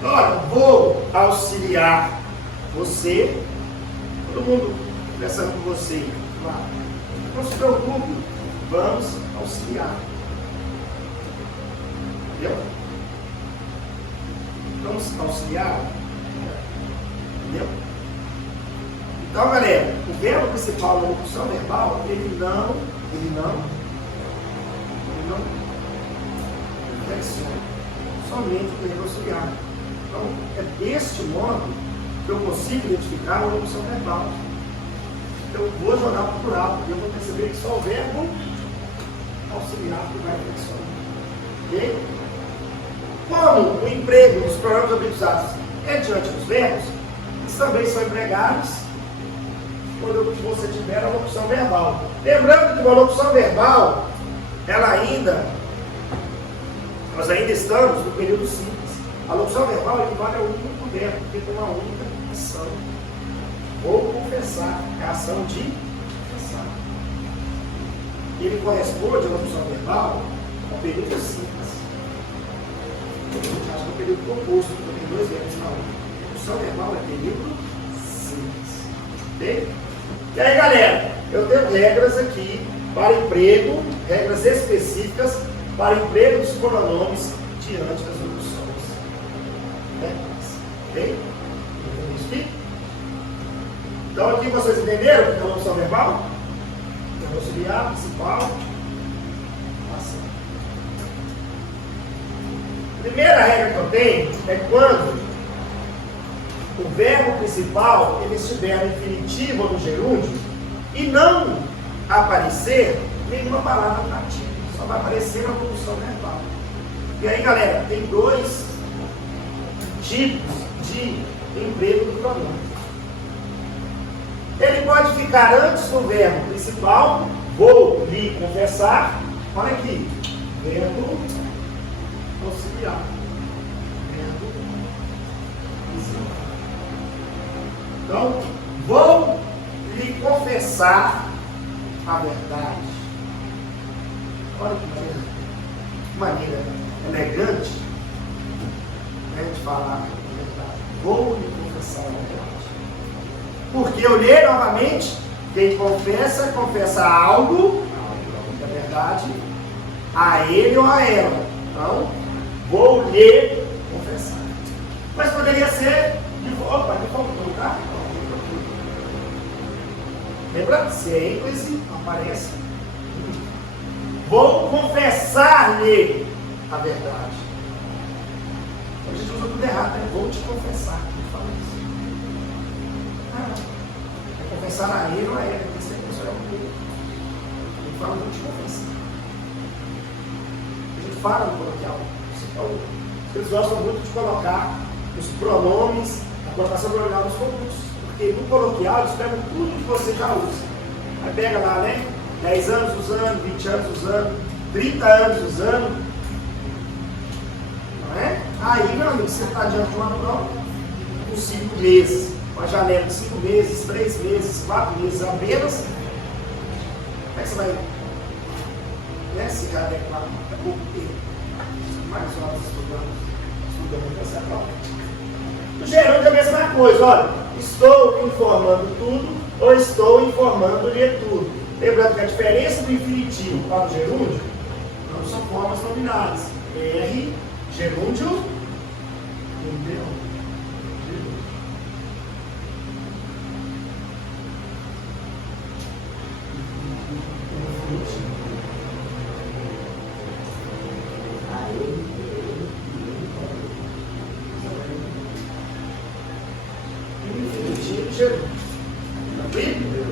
Olha, vou auxiliar você. Todo mundo conversando com você. Lá. Não se preocupe, vamos auxiliar. Entendeu? Vamos auxiliar. Entendeu? Então, galera, o verbo principal da locução verbal, ele não flexiona. Somente o verbo auxiliar. Então, é deste modo que eu consigo identificar a locução verbal. Eu vou jogar para o plural, porque eu vou perceber que só o verbo auxiliar que vai flexionar. Ok? Como o emprego dos pronomes oblíquos é diante dos verbos, eles também são empregados quando você tiver a locução verbal. Lembrando que uma locução verbal, nós ainda estamos no período simples. A locução verbal equivale a um único verbo, porque tem uma única ação. Vou confessar, é a ação de confessar. Ele corresponde à locução verbal ao período simples. período composto, porque tem dois verbos na ordem. Locução verbal é período simples. Ok? E aí, galera, eu tenho regras aqui para emprego, regras específicas para emprego dos pronomes diante das locuções. Ok? Então aqui vocês entenderam o que é a locução verbal? É auxiliar, principal. Primeira regra que eu tenho é quando o verbo principal ele estiver no infinitivo ou no gerúndio e não aparecer nenhuma palavra atrativa, só vai aparecer a locução verbal. E aí, galera, tem dois tipos de emprego do pronome. Ele pode ficar antes do verbo principal, vou lhe confessar. Olha aqui, verbo auxiliar. Verbo auxiliar. Então, vou lhe confessar a verdade. Olha que maneira elegante, né, de falar a verdade. Vou lhe confessar a verdade. Porque eu leio novamente, quem confessa, confessa algo, é verdade, a ele ou a ela. Então, vou lhe confessar. Mas poderia ser de volta, de volta, tá? Lembra? Se é ênfase, aparece. Vou confessar-lhe a verdade. A gente usa tudo errado, né? Vou te confessar. Não fala isso. É confessar a ele ou a ela. Isso é o que ele fala, vou te confessar. A gente fala no coloquial. Eles gostam muito de colocar os pronomes, a colocação pronominal nos concursos. Porque no coloquial eles pegam tudo que você já usa. Aí pega lá, né? 10 anos usando, 20 anos usando, 30 anos usando. Não é? Aí, meu amigo, você está diante de uma prova com 5 meses, uma janela de 5 meses, 3 meses, 4 meses apenas. Como é que você vai, né, se adequar a pouco tempo? Mais horas estudando essa prova. No gerúndio é a mesma coisa, olha, estou informando tudo ou estou informando-lhe tudo. Lembrando que a diferença do infinitivo para o gerúndio não são formas nominais. R, gerúndio, entendeu?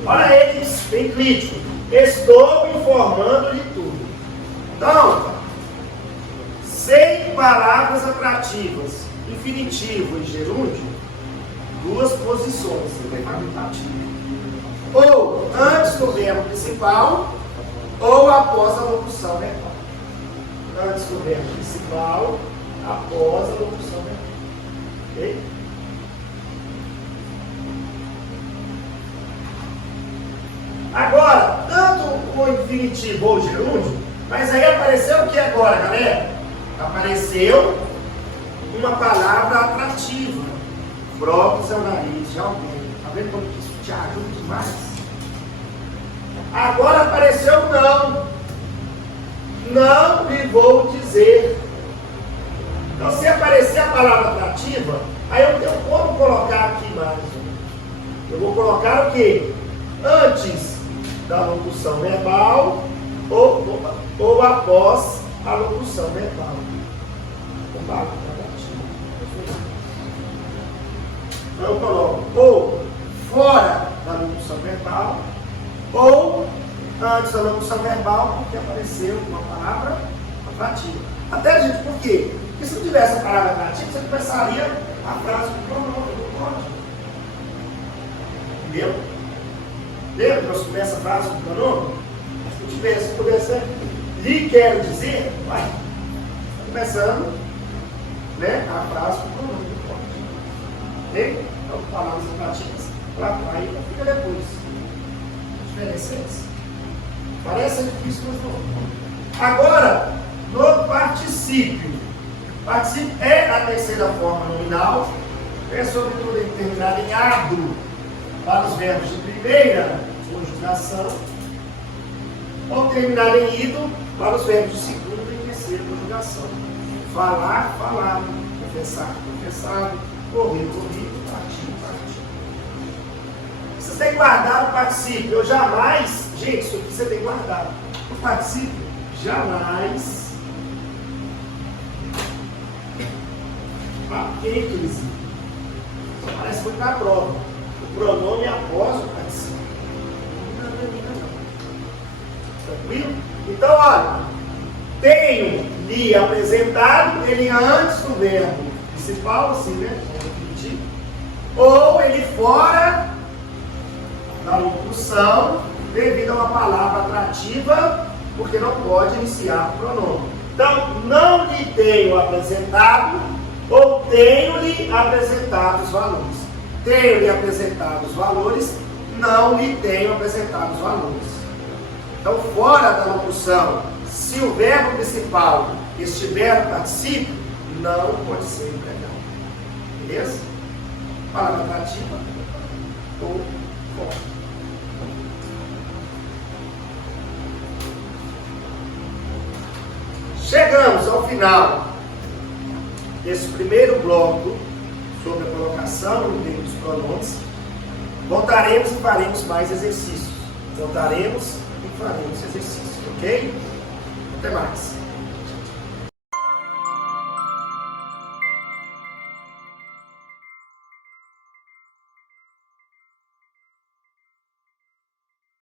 Olha ele, bem crítico. Estou informando-lhe tudo. Então, sem palavras atrativas, infinitivo e gerúndio, duas posições. Ou antes do verbo principal, ou após a locução verbal. Antes do verbo principal, após a locução verbal. Ok? Agora, tanto o infinitivo ou o gerúndio, mas aí apareceu o que agora, galera? Apareceu uma palavra atrativa. Brócolis é o nariz de alguém. Tá vendo como isso te ajuda demais? Agora apareceu não. Não lhe vou dizer. Então, se aparecer a palavra atrativa, aí eu tenho como colocar aqui mais. Eu vou colocar o quê? Antes da locução verbal ou após a locução verbal. Então eu coloco ou fora da locução verbal ou antes da locução verbal, porque apareceu uma palavra atrativa. Até, gente, por quê? Porque se não tivesse a palavra atrativa, você começaria a frase do pronome, do código. Entendeu? Lembra que nós começamos a frase do pronome? Se pudesse, lhe quero dizer, vai. Está começando, né, a frase do pronome do código. Ok? Então, palavras atrativas, aí fica depois. A diferença é essa. Parece difícil, mas não. Agora, no particípio, Participe é a terceira forma nominal, é sobretudo terminada em ado para os verbos de primeira conjugação, ou terminada em ido para os verbos de segunda e terceira conjugação. Falar, falado, confessar, confessado, correr, corrido, partir, partir. Vocês têm que guardar o particípio. Eu jamais, gente, isso aqui você tem que guardar. O particípio jamais aqueles. Parece muito na prova. O pronome após o particípio. Não termina não. Tranquilo? Então, olha, tenho lhe apresentado ele antes do verbo principal, assim, né? Repetir. Ou ele fora da locução, devido a uma palavra atrativa, porque não pode iniciar o pronome. Então, não lhe tenho apresentado, ou tenho-lhe apresentado os valores. Tenho-lhe apresentado os valores, não lhe tenho apresentado os valores. Então, fora da locução, se o verbo principal estiver no particípio, não pode ser empregado. Beleza? Palavra atrativa ou fora. Chegamos ao final desse primeiro bloco sobre a colocação no meio dos pronomes. Voltaremos e faremos mais exercícios. Voltaremos e faremos exercícios, ok? Até mais.